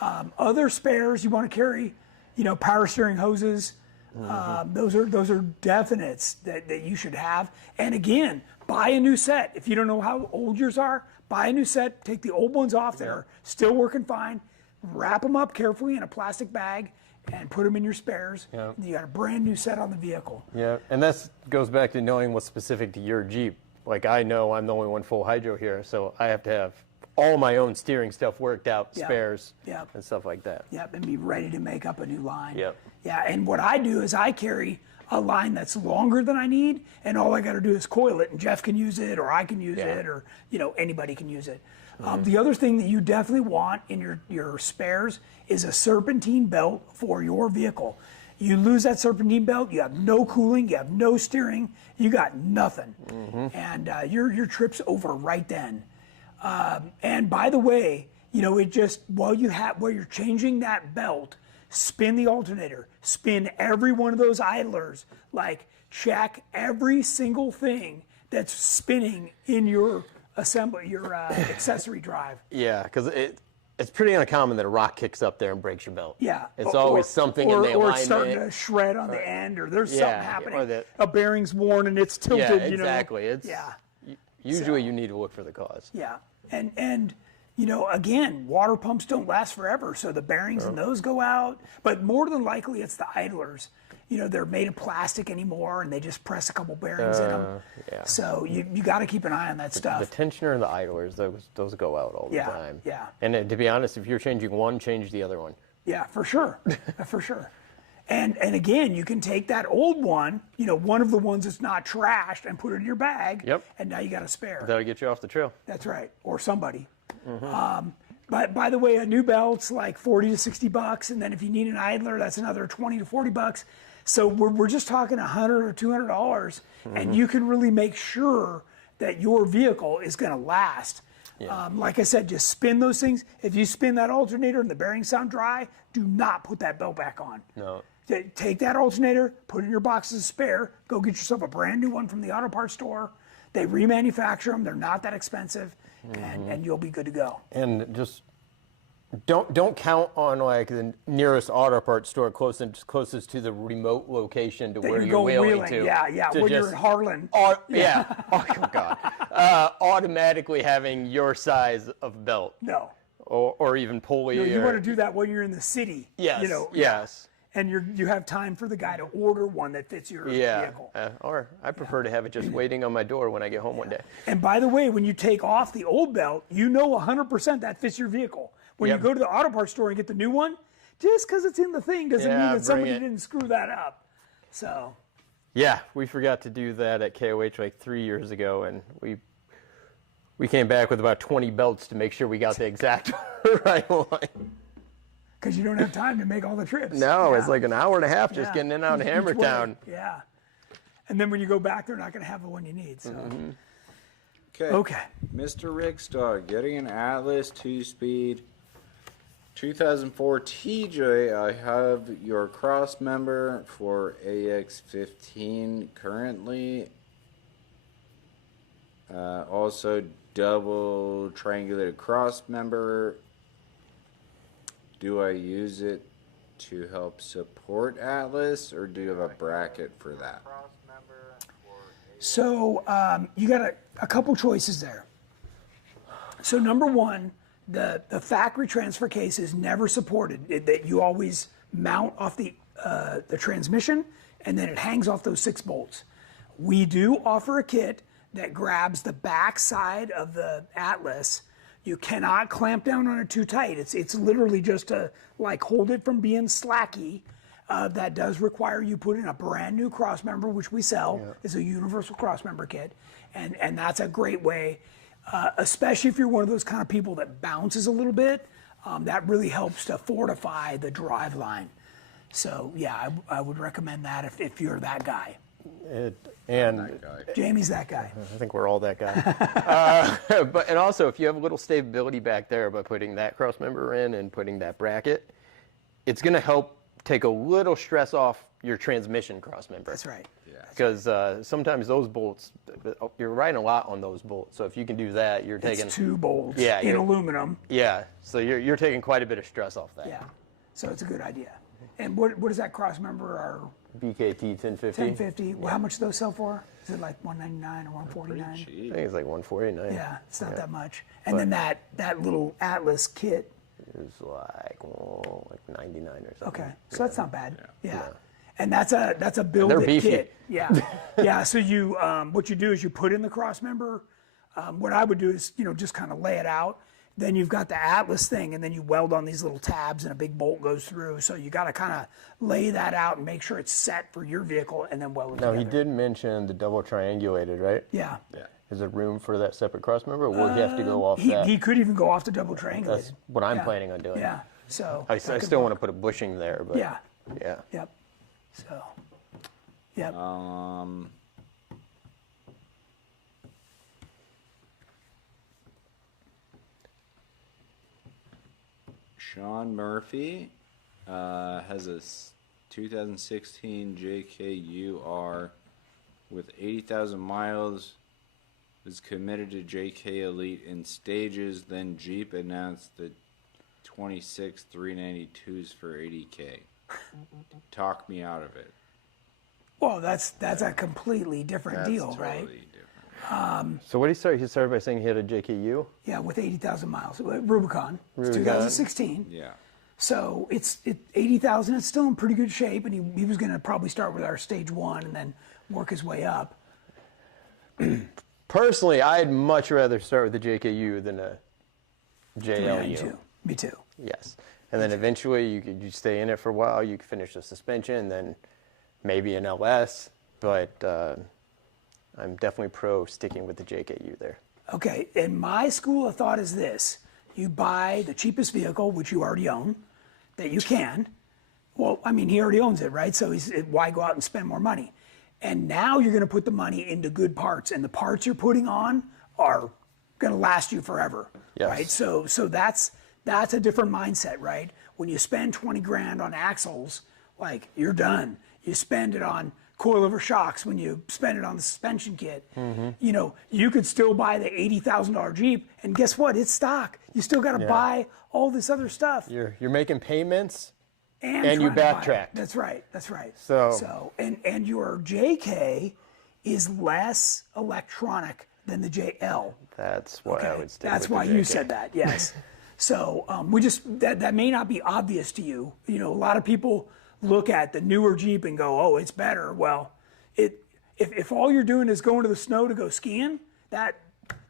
other spares you want to carry. You know, power steering hoses. Those are definites that you should have. And again, buy a new set. If you don't know how old yours are, buy a new set. Take the old ones off that are still working fine. Wrap them up carefully in a plastic bag and put them in your spares. Yeah. You got a brand new set on the vehicle. Yeah, and that goes back to knowing what's specific to your Jeep. Like, I know I'm the only one full hydro here, so I have to have all my own steering stuff worked out, spares, and stuff like that. Yep, and be ready to make up a new line. Yep. Yeah, and what I do is I carry a line that's longer than I need, and all I got to do is coil it, and Jeff can use it, or I can use it, or anybody can use it. The other thing that you definitely want in your spares is a serpentine belt for your vehicle. You lose that serpentine belt, you have no cooling, you have no steering, you got nothing, and your trip's over right then. And by the way, it just while you're changing that belt, spin the alternator, spin every one of those idlers, like check every single thing that's spinning in your assembly, your accessory drive. Yeah, because it's pretty uncommon that a rock kicks up there and breaks your belt. Yeah. It's always something in the alignment. Or it's starting to shred on the end, or there's something happening. A bearing's worn and it's tilted, Yeah, exactly. Usually you need to look for the cause. Yeah. And again, water pumps don't last forever, so the bearings in those go out. But more than likely, it's the idlers. They're made of plastic anymore, and they just press a couple bearings in them. Yeah. So you got to keep an eye on that stuff. The tensioner and the idlers, those go out all the time. Yeah. And to be honest, if you're changing one, change the other one. Yeah, for sure. For sure. And again, you can take that old one, one of the ones that's not trashed, and put it in your bag. Yep. And now you got a spare. That'll get you off the trail. That's right. Or somebody. But by the way, a new belt's like $40 to $60, and then if you need an idler, that's another $20 to $40. So we're just talking $100 or $200, and you can really make sure that your vehicle is going to last. Yeah. Like I said, just spin those things. If you spin that alternator and the bearings sound dry, do not put that belt back on. No. Take that alternator, put it in your box as a spare, go get yourself a brand new one from the auto parts store. They remanufacture them. They're not that expensive, and you'll be good to go. And just don't count on like the nearest auto parts store closest to the remote location to where you're wheeling to. Yeah. When you're in Harlan. Oh God. Automatically having your size of belt. No. Or even pulley. You want to do that when you're in the city. Yes. Yes. and you have time for the guy to order one that fits your vehicle. Or I prefer to have it just waiting on my door when I get home one day. And by the way, when you take off the old belt, you know 100% that fits your vehicle. When you go to the auto parts store and get the new one, just because it's in the thing doesn't mean that somebody didn't screw that up. So. Yeah, we forgot to do that at KOH like 3 years ago, and we came back with about 20 belts to make sure we got the exact right one. Because you don't have time to make all the trips. No, it's like an hour and a half just getting in and out of Hammertown. Yeah. And then when you go back, they're not going to have the one you need. So. Okay. Mr. Rickstad, getting an Atlas 2-speed 2004 TJ. I have your cross member for AX15 currently. Also double triangulated cross member. Do I use it to help support Atlas, or do you have a bracket for that? So you got a couple choices there. So number one, the factory transfer case is never supported. That you always mount off the transmission, and then it hangs off those 6 bolts. We do offer a kit that grabs the back side of the Atlas. You cannot clamp down on it too tight. It's literally just to like hold it from being slacky. That does require you put in a brand new cross member, which we sell. It's a universal cross member kit, and that's a great way, especially if you're one of those kind of people that bounces a little bit. That really helps to fortify the drive line. So yeah, I would recommend that if you're that guy. Jamie's that guy. I think we're all that guy. And also, if you have a little stability back there by putting that cross member in and putting that bracket, it's going to help take a little stress off your transmission cross member. That's right. Because sometimes those bolts, you're riding a lot on those bolts. So if you can do that, you're taking 2 bolts in aluminum. Yeah, so you're taking quite a bit of stress off that. Yeah, so it's a good idea. And what is that cross member? Our BKT 1050. 1050. Well, how much do those sell for? Is it like $199 or $149? I think it's like $149. Yeah, it's not that much. And then that little Atlas kit is like $99 or something. Okay, so that's not bad. Yeah. And that's a build-it kit. Yeah, yeah. So you what you do is you put in the cross member. What I would do is just kind of lay it out. Then you've got the Atlas thing, and then you weld on these little tabs, and a big bolt goes through. So you got to kind of lay that out and make sure it's set for your vehicle, and then weld it together. Now, he did mention the double triangulated, right? Yeah. Is there room for that separate cross member, or will he have to go off that? He could even go off the double triangulated. That's what I'm planning on doing. Yeah. So I still want to put a bushing there, but yeah. Yep. So. Yep. Sean Murphy has a 2016 JKUR with 80,000 miles. Was committed to JK Elite in stages. Then Jeep announced the 26 392s for 80K. Talk me out of it. Well, that's a completely different deal, totally right? Different. So what did he start? He started by saying he had a JKU? Yeah, with 80,000 miles. Rubicon. It's 2016. Yeah. So it's 80,000. It's still in pretty good shape, and he was going to probably start with our stage 1 and then work his way up. Personally, I'd much rather start with the JKU than a JLU. Me too. Yes. And then eventually you stay in it for a while, you can finish the suspension, then maybe an LS, but I'm definitely pro sticking with the JKU there. Okay, and my school of thought is this. You buy the cheapest vehicle, which you already own, that you can. Well, I mean, he already owns it, right? So why go out and spend more money? And now you're going to put the money into good parts, and the parts you're putting on are going to last you forever, right? So that's a different mindset, right? When you spend 20 grand on axles, like you're done. You spend it on coilover shocks when you spend it on the suspension kit. You could still buy the $80,000 Jeep, and guess what? It's stock. You still got to buy all this other stuff. You're making payments. And you backtrack. That's right. So and your JK is less electronic than the JL. That's why I would stick That's with why the JK. you said that. Yes. So we just that may not be obvious to you. A lot of people look at the newer Jeep and go, oh, it's better. Well, if all you're doing is going to the snow to go skiing, that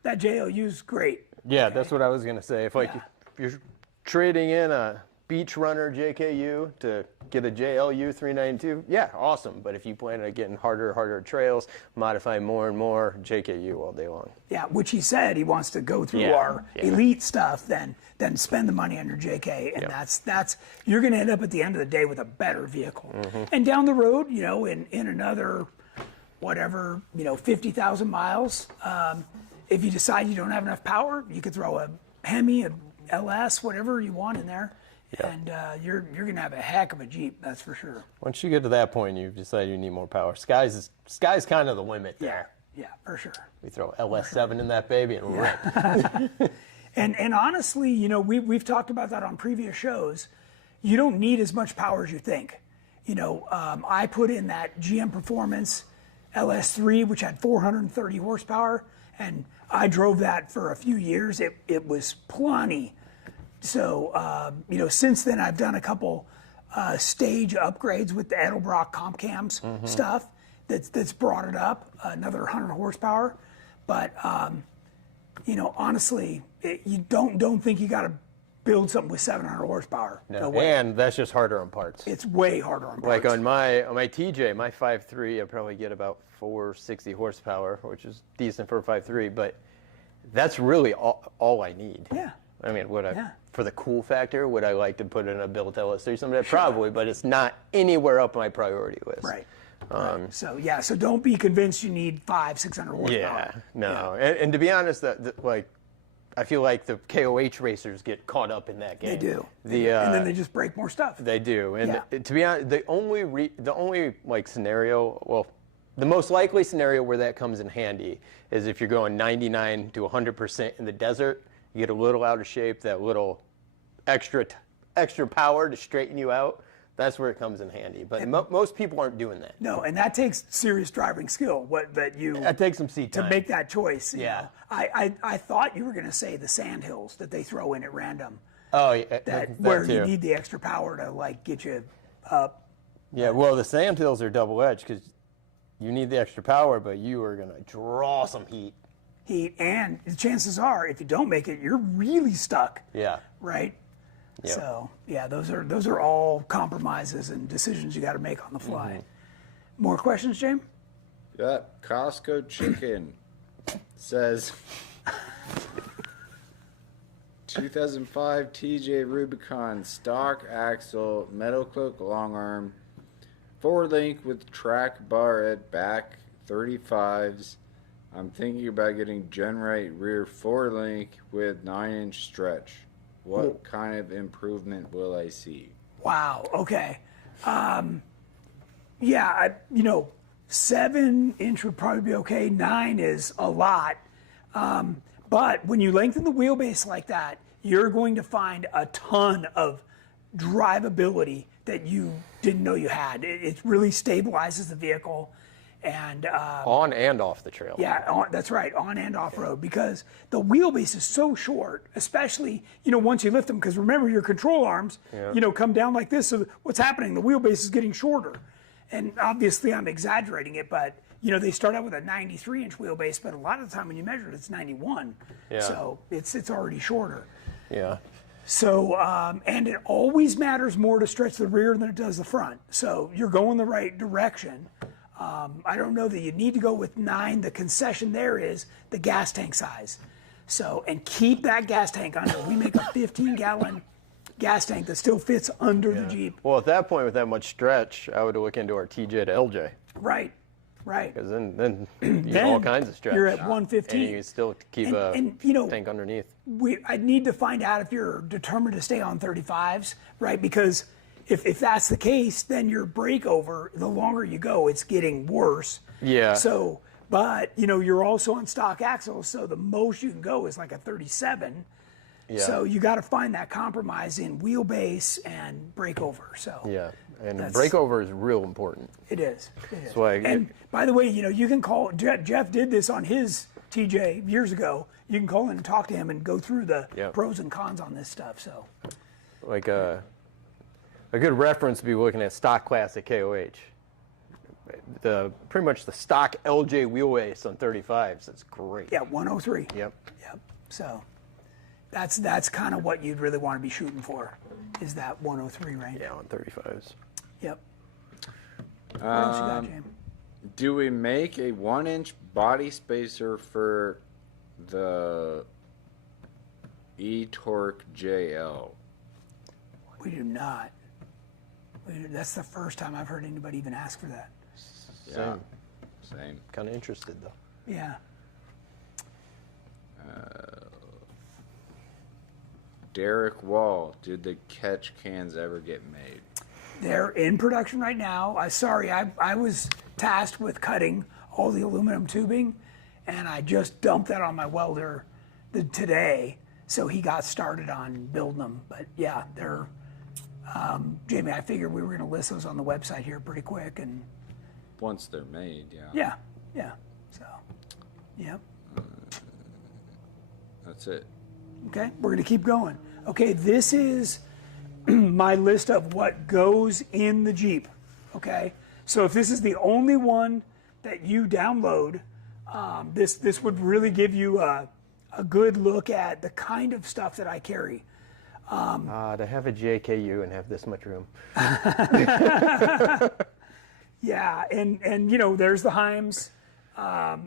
JLU's great. Yeah, that's what I was gonna say. If Yeah. if you're trading in a Beach Runner JKU to get a JLU 392, yeah, awesome. But if you plan on getting harder trails, modify more and more, JKU all day long. Yeah, which he said he wants to go through Yeah, our yeah. elite stuff, then spend the money on your JK, and that's you're going to end up at the end of the day with a better vehicle. And down the road, in another whatever 50,000 miles, if you decide you don't have enough power, you could throw a Hemi, a LS, whatever you want in there. Yeah. And you're going to have a heck of a Jeep, that's for sure. Once you get to that point, you decide you need more power. Sky's kind of the limit there. Yeah, for sure. We throw LS7 in that baby and rip. And honestly, we've talked about that on previous shows. You don't need as much power as you think. I put in that GM Performance LS3, which had 430 horsepower, and I drove that for a few years. It was plenty. So, since then I've done a couple stage upgrades with the Edelbrock comp cams stuff that's brought it up another 100 horsepower. But, honestly, you don't think you got to build something with 700 horsepower. No way. And that's just harder on parts. It's way harder on parts. Like on my TJ, my 5.3, I probably get about 460 horsepower, which is decent for a 5.3, but that's really all I need. Yeah. I mean, for the cool factor, would I like to put in a built LS3 someday? Probably, but it's not anywhere up my priority list. Right. So don't be convinced you need 500-600 horsepower. Yeah, no. Yeah. And to be honest, I feel like the KOH racers get caught up in that game. They do. And then they just break more stuff. They do. And to be honest, the only scenario, well, the most likely scenario where that comes in handy is if you're going 99 to 100% in the desert. You get a little out of shape, that little extra power to straighten you out. That's where it comes in handy. But most people aren't doing that. No, and that takes serious driving skill. That takes some seat time to make that choice. Yeah. I thought you were going to say the sandhills that they throw in at random. Oh, yeah. That where too. You need the extra power to get you up. Yeah. Well, the sandhills are double edged because you need the extra power, but you are going to draw some heat. And the chances are, if you don't make it, you're really stuck. Yeah. Right. Yep. So those are all compromises and decisions you got to make on the fly. More questions, James? Yep. Costco Chicken says 2005 TJ Rubicon stock axle, metal cloak long arm, forward link with track bar at back 35s. I'm thinking about getting GenRight rear forward link with 9-inch stretch. What kind of improvement will I see? Wow. Okay. 7-inch would probably be okay. 9 is a lot. But when you lengthen the wheelbase like that, you're going to find a ton of drivability that you didn't know you had. It really stabilizes the vehicle. And on and off the trail. Yeah, that's right, on and off road, because the wheelbase is so short, especially once you lift them. Because remember, your control arms, come down like this. So what's happening? The wheelbase is getting shorter, and obviously I'm exaggerating it, but they start out with a 93-inch wheelbase, but a lot of the time when you measure it, it's 91. Yeah. So it's already shorter. Yeah. So, and it always matters more to stretch the rear than it does the front. So you're going the right direction. I don't know that you need to go with 9. The concession there is the gas tank size. So, and keep that gas tank under. We make a 15-gallon gas tank that still fits under the Jeep. Well, at that point, with that much stretch, I would look into our TJ to LJ. Right. Because then you get all kinds of stretch. You're at 115. And you still keep a tank underneath. I'd need to find out if you're determined to stay on 35s, right? Because if that's the case, then your breakover, the longer you go, it's getting worse. Yeah. So, but you're also on stock axles, so the most you can go is like a 37. Yeah. So you got to find that compromise in wheelbase and breakover. So yeah, and breakover is real important. It is. It is. And by the way, you can call Jeff did this on his TJ years ago. You can call in and talk to him and go through the pros and cons on this stuff. So, like A good reference would be looking at stock classic KOH. Pretty much the stock LJ wheelbase on 35s. That's great. Yeah, 103. Yep. Yep. So that's kind of what you'd really want to be shooting for, is that 103 range. Yeah, on 35s. Yep. What else you got, James? Do we make a 1-inch body spacer for the E-Torque JL? We do not. That's the first time I've heard anybody even ask for that. Yeah. Same. Kind of interested, though. Yeah. Derek Wall, did the catch cans ever get made? They're in production right now. I was tasked with cutting all the aluminum tubing, and I just dumped that on my welder today, so he got started on building them. But yeah, they're, Jamie, I figured we were going to list those on the website here pretty quick, and Once they're made, yeah. yeah. So, yep. That's it. Okay, we're going to keep going. Okay, this is my list of what goes in the Jeep. Okay, so if this is the only one that you download, this would really give you a good look at the kind of stuff that I carry. To have a JKU and have this much room. Yeah, and you know, there's the Heims.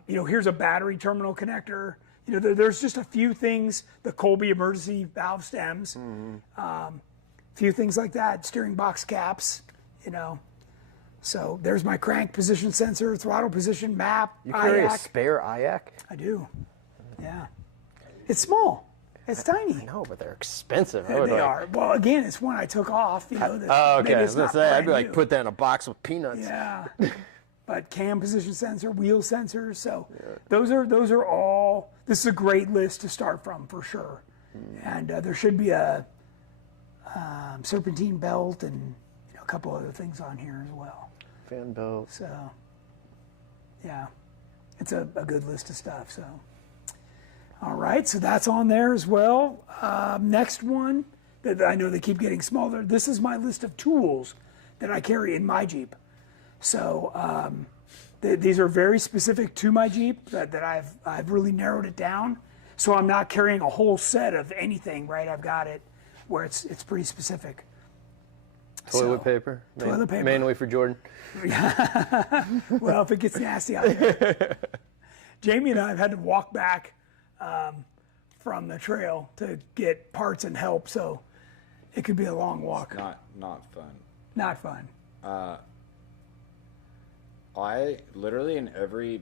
You know, here's a battery terminal connector. You know, there's just a few things. The Colby emergency valve stems. Few things like that. Steering box caps. You know. So there's my crank position sensor, throttle position map. You carry a IAC. spare IAC? I do. Yeah. It's small. It's tiny. I know, but they're expensive. They are. Well, again, it's one I took off. You know. Oh, okay. Maybe I it's was gonna not say I'd be brand like, new. put that in a box with peanuts. Yeah, but cam position sensor, wheel sensors. So those are all. This is a great list to start from for sure. And there should be a serpentine belt and you know, a couple other things on here as well. Fan belt. So yeah, it's a good list of stuff. So all right, so that's on there as well. Next one that I know they keep getting smaller. This is my list of tools that I carry in my Jeep. So these are very specific to my Jeep that I've really narrowed it down. So I'm not carrying a whole set of anything, right? I've got it where it's pretty specific. Toilet paper. Toilet paper. Mainly for Jordan. Well, if it gets nasty out there. Jamie and I have had to walk back from the trail to get parts and help, so it could be a long walk. Not fun. Not fun. I literally in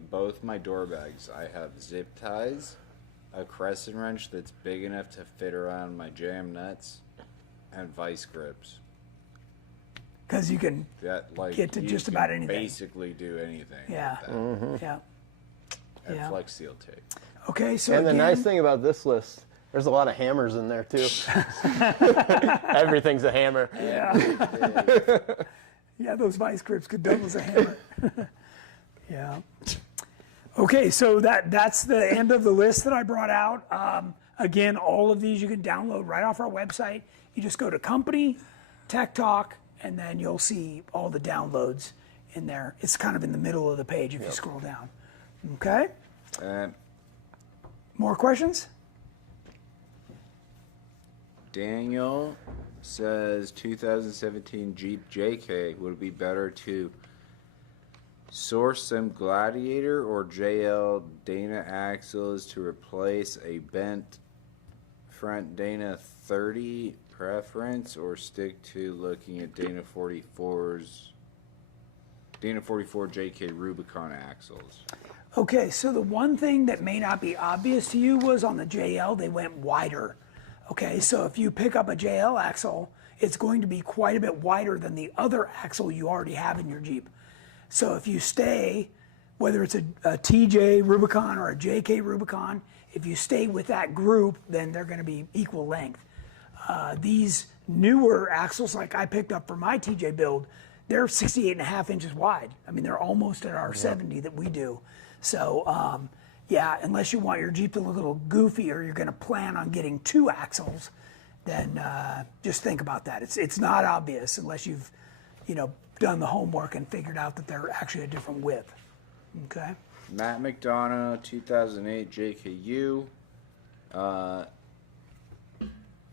both my door bags, I have zip ties, a crescent wrench that's big enough to fit around my jam nuts, and vice grips. Because you can That get to you just can about anything. Basically do anything. Yeah. With that. Yeah. And Yeah. Flex Seal tape. Okay, so And the again, nice thing about this list, there's a lot of hammers in there too. Everything's a hammer. Yeah. Yeah, those vice grips could double as a hammer. Yeah. Okay, so that's the end of the list that I brought out. Again, all of these you can download right off our website. You just go to Company, Tech Talk, and then you'll see all the downloads in there. It's kind of in the middle of the page if you scroll down. Okay? More questions? Daniel says 2017 Jeep JK, would it be better to source some Gladiator or JL Dana axles to replace a bent front Dana 30 preference, or stick to looking at Dana 44 JK Rubicon axles? Okay, so the one thing that may not be obvious to you was on the JL, they went wider. Okay, so if you pick up a JL axle, it's going to be quite a bit wider than the other axle you already have in your Jeep. So if you stay, whether it's a TJ Rubicon or a JK Rubicon, if you stay with that group, then they're going to be equal length. These newer axles, like I picked up for my TJ build, they're 68.5 inches wide. I mean, they're almost at our 70 that we do. So, yeah, unless you want your Jeep to look a little goofy or you're going to plan on getting two axles, then just think about that. It's not obvious unless you've, done the homework and figured out that they're actually a different width. Okay. Matt McDonough, 2008 JKU,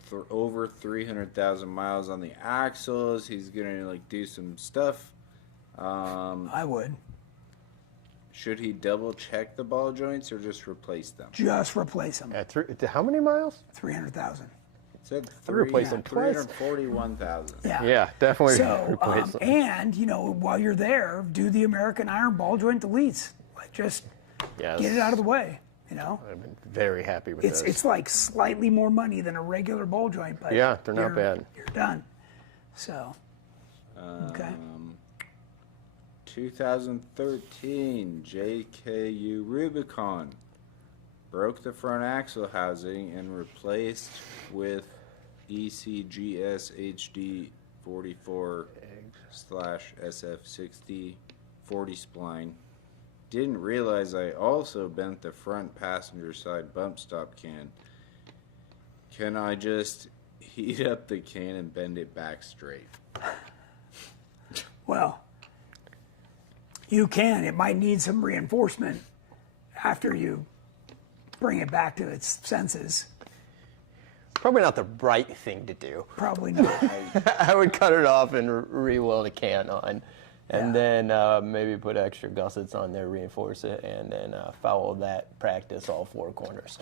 for over 300,000 miles on the axles. He's gonna do some stuff. I would. Should he double check the ball joints or just replace them? Just replace them. How many miles? 300,000. It said Replace them twice. 341,000. Yeah, definitely So, replace them. and while you're there, do the American Iron ball joint deletes. Just Yes. get it out of the way. I've been very happy with It's this. it's like slightly more money than a regular ball joint, but Yeah, they're not you're- bad. You're done. So, okay. 2013 JKU Rubicon broke the front axle housing and replaced with ECGS HD 44/SF60 40 spline. Didn't realize I also bent the front passenger side bump stop can. Can I just heat up the can and bend it back straight? Well, you can. It might need some reinforcement after you bring it back to its senses. Probably not the right thing to do. Probably not. I would cut it off and re-weld a can on. And then maybe put extra gussets on there, reinforce it, and then follow that practice all four corners.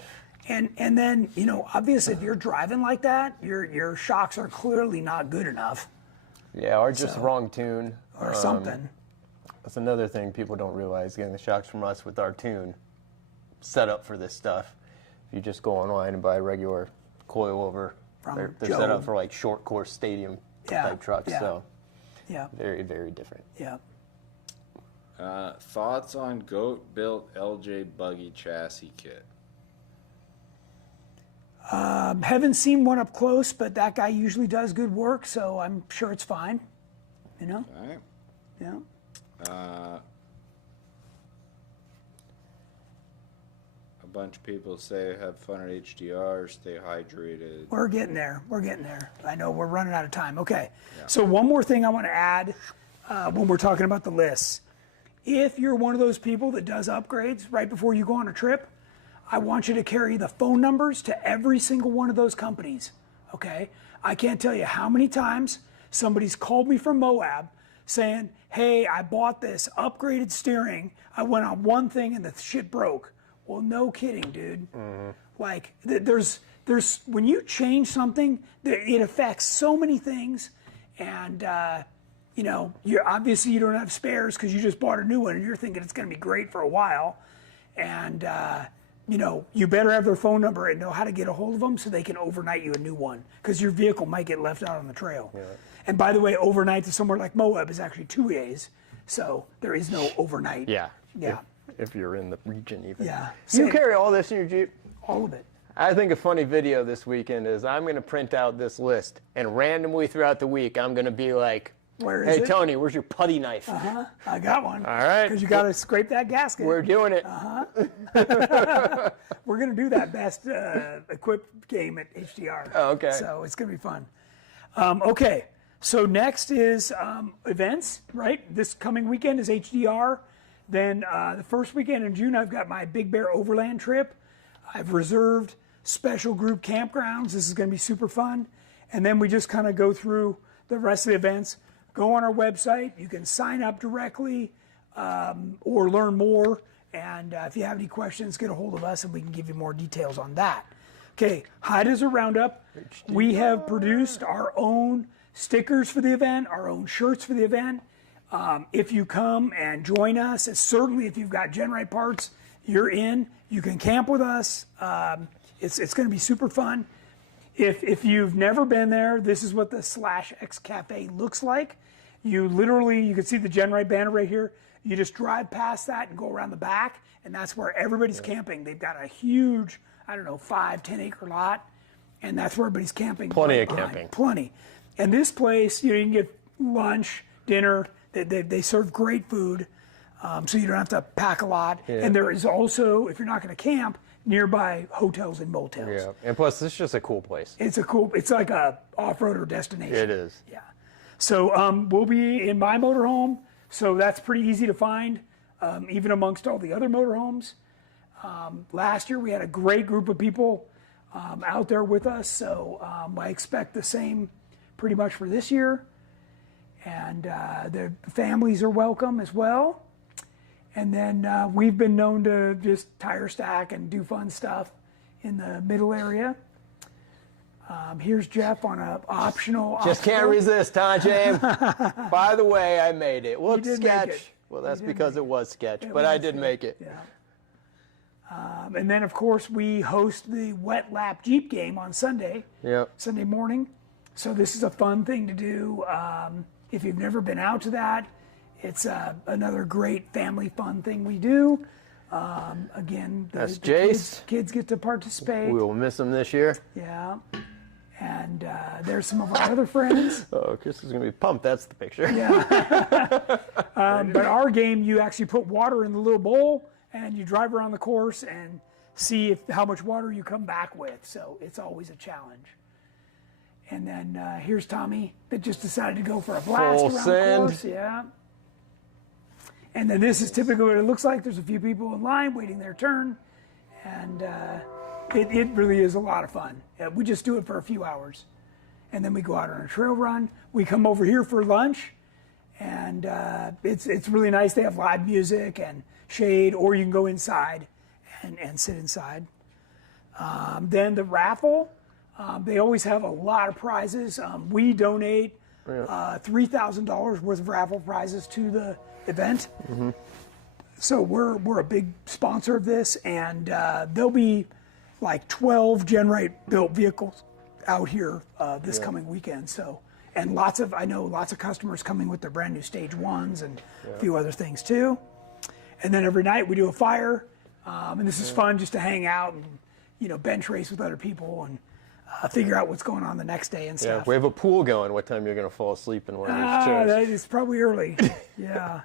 And then, obviously if you're driving like that, your shocks are clearly not good enough. Yeah, or just wrong tune. Or something. That's another thing people don't realize, getting the shocks from us with our tune set up for this stuff. If you just go online and buy a regular coilover, they're set up for short course stadium type trucks. Yeah. So Yeah. very, very different. Yeah. Thoughts on goat-built LJ buggy chassis kit? Haven't seen one up close, but that guy usually does good work, so I'm sure it's fine. All right. Yeah. A bunch of people say have fun at HDR, stay hydrated. We're getting there. We're getting there. I know we're running out of time. Okay. Yeah. So one more thing I want to add when we're talking about the lists. If you're one of those people that does upgrades right before you go on a trip, I want you to carry the phone numbers to every single one of those companies. Okay? I can't tell you how many times somebody's called me from Moab saying, hey, I bought this upgraded steering. I went on one thing and the shit broke. Well, no kidding, dude. There's when you change something, it affects so many things, and you're obviously you don't have spares because you just bought a new one and you're thinking it's going to be great for a while, and you better have their phone number and know how to get a hold of them so they can overnight you a new one because your vehicle might get left out on the trail. Yeah. And by the way, overnight to somewhere like Moab is actually 2 days, so there is no overnight. Yeah. Yeah. If you're in the region even. Yeah. You carry all this in your Jeep? All of it. I think a funny video this weekend is I'm going to print out this list, and randomly throughout the week, I'm going to be like, Where is hey, it? Tony, where's your putty knife? I got one. All right. Because you got to scrape that gasket. We're doing it. We're going to do that best equipped game at HDR. Oh, okay. So it's going to be fun. Okay. So next is events, right? This coming weekend is HDR. Then the first weekend in June, I've got my Big Bear Overland trip. I've reserved special group campgrounds. This is going to be super fun. And then we just kind of go through the rest of the events. Go on our website. You can sign up directly or learn more. And if you have any questions, get a hold of us and we can give you more details on that. Okay, High Desert Roundup. We have produced our own stickers for the event, our own shirts for the event. If you come and join us, certainly if you've got GenRight parts, you're in. You can camp with us. It's going to be super fun. If you've never been there, this is what the /X Cafe looks like. You can see the GenRight banner right here. You just drive past that and go around the back, and that's where everybody's camping. They've got a huge, 5-10 acre lot, and that's where everybody's camping. Plenty of camping. Plenty. And this place, you can get lunch, dinner. They serve great food, so you don't have to pack a lot. Yeah. And there is also, if you're not going to camp, nearby hotels and motels. Yeah, and plus, it's just a cool place. It's like a off-roader destination. It is. Yeah. So we'll be in my motorhome, so that's pretty easy to find, even amongst all the other motorhomes. Last year we had a great group of people out there with us, so I expect the same pretty much for this year. And the families are welcome as well. And then we've been known to just tire stack and do fun stuff in the middle area. Here's Jeff on an optional. Just can't resist, huh, James? By the way, I made it. Whoops, did make sketch. it. Well, that's because it was sketch, but I did make it. Yeah. And then, of course, we host the Wet Lap Jeep game on Sunday. Yep. Sunday morning. So this is a fun thing to do. If you've never been out to that, it's another great family fun thing we do. Again, That's the Jace. kids get to participate. We will miss him this year. Yeah. And there's some of our other friends. Oh, Chris is going to be pumped. That's the picture. Yeah. But our game, you actually put water in the little bowl and you drive around the course and see how much water you come back with. So it's always a challenge. And then here's Tommy that just decided to go for a blast Full around send. the course. Yeah. And then this is typically what it looks like. There's a few people in line waiting their turn. And it really is a lot of fun. We just do it for a few hours. And then we go out on a trail run. We come over here for lunch. And it's really nice. They have live music and shade, or you can go inside and sit inside. Then the raffle, they always have a lot of prizes. We donate $3,000 worth of raffle prizes to the event. Mm-hmm. So we're a big sponsor of this, and there'll be like 12 GenRight built vehicles out here this coming weekend. So, and I know lots of customers coming with their brand new Stage 1s and a few other things too. And then every night we do a fire, and this is fun just to hang out and bench race with other people and figure out what's going on the next day and Yeah, stuff. we have a pool going. What time you're going to fall asleep in one of these chairs? It's probably early. Yeah.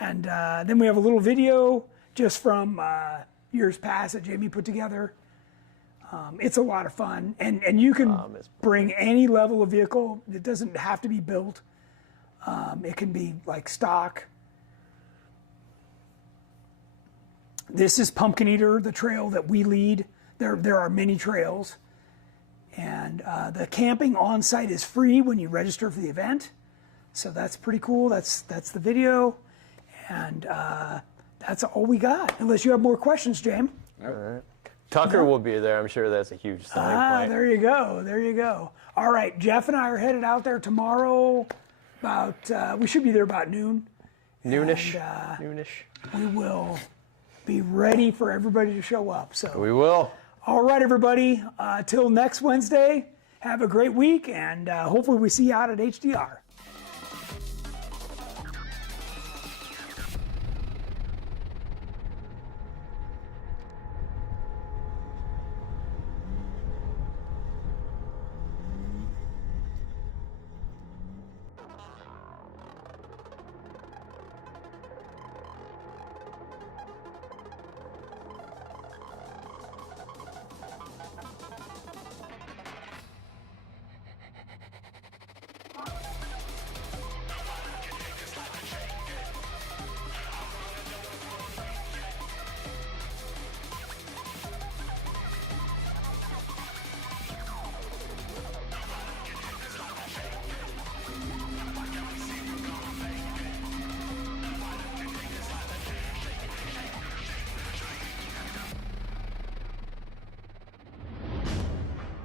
And then we have a little video just from years past that Jamie put together. It's a lot of fun. And you can bring any level of vehicle. It doesn't have to be built. It can be like stock. This is Pumpkin Eater, the trail that we lead. There are many trails. And the camping on site is free when you register for the event. So that's pretty cool. That's the video. And that's all we got. Unless you have more questions, James. All right. Tucker will be there. I'm sure that's a huge selling point. There you go. There you go. All right, Jeff and I are headed out there tomorrow. We should be there about noon. Noonish. And, Noonish. We will be ready for everybody to show up. So We will. all right, everybody. Till next Wednesday, have a great week, and hopefully we see you out at HDR.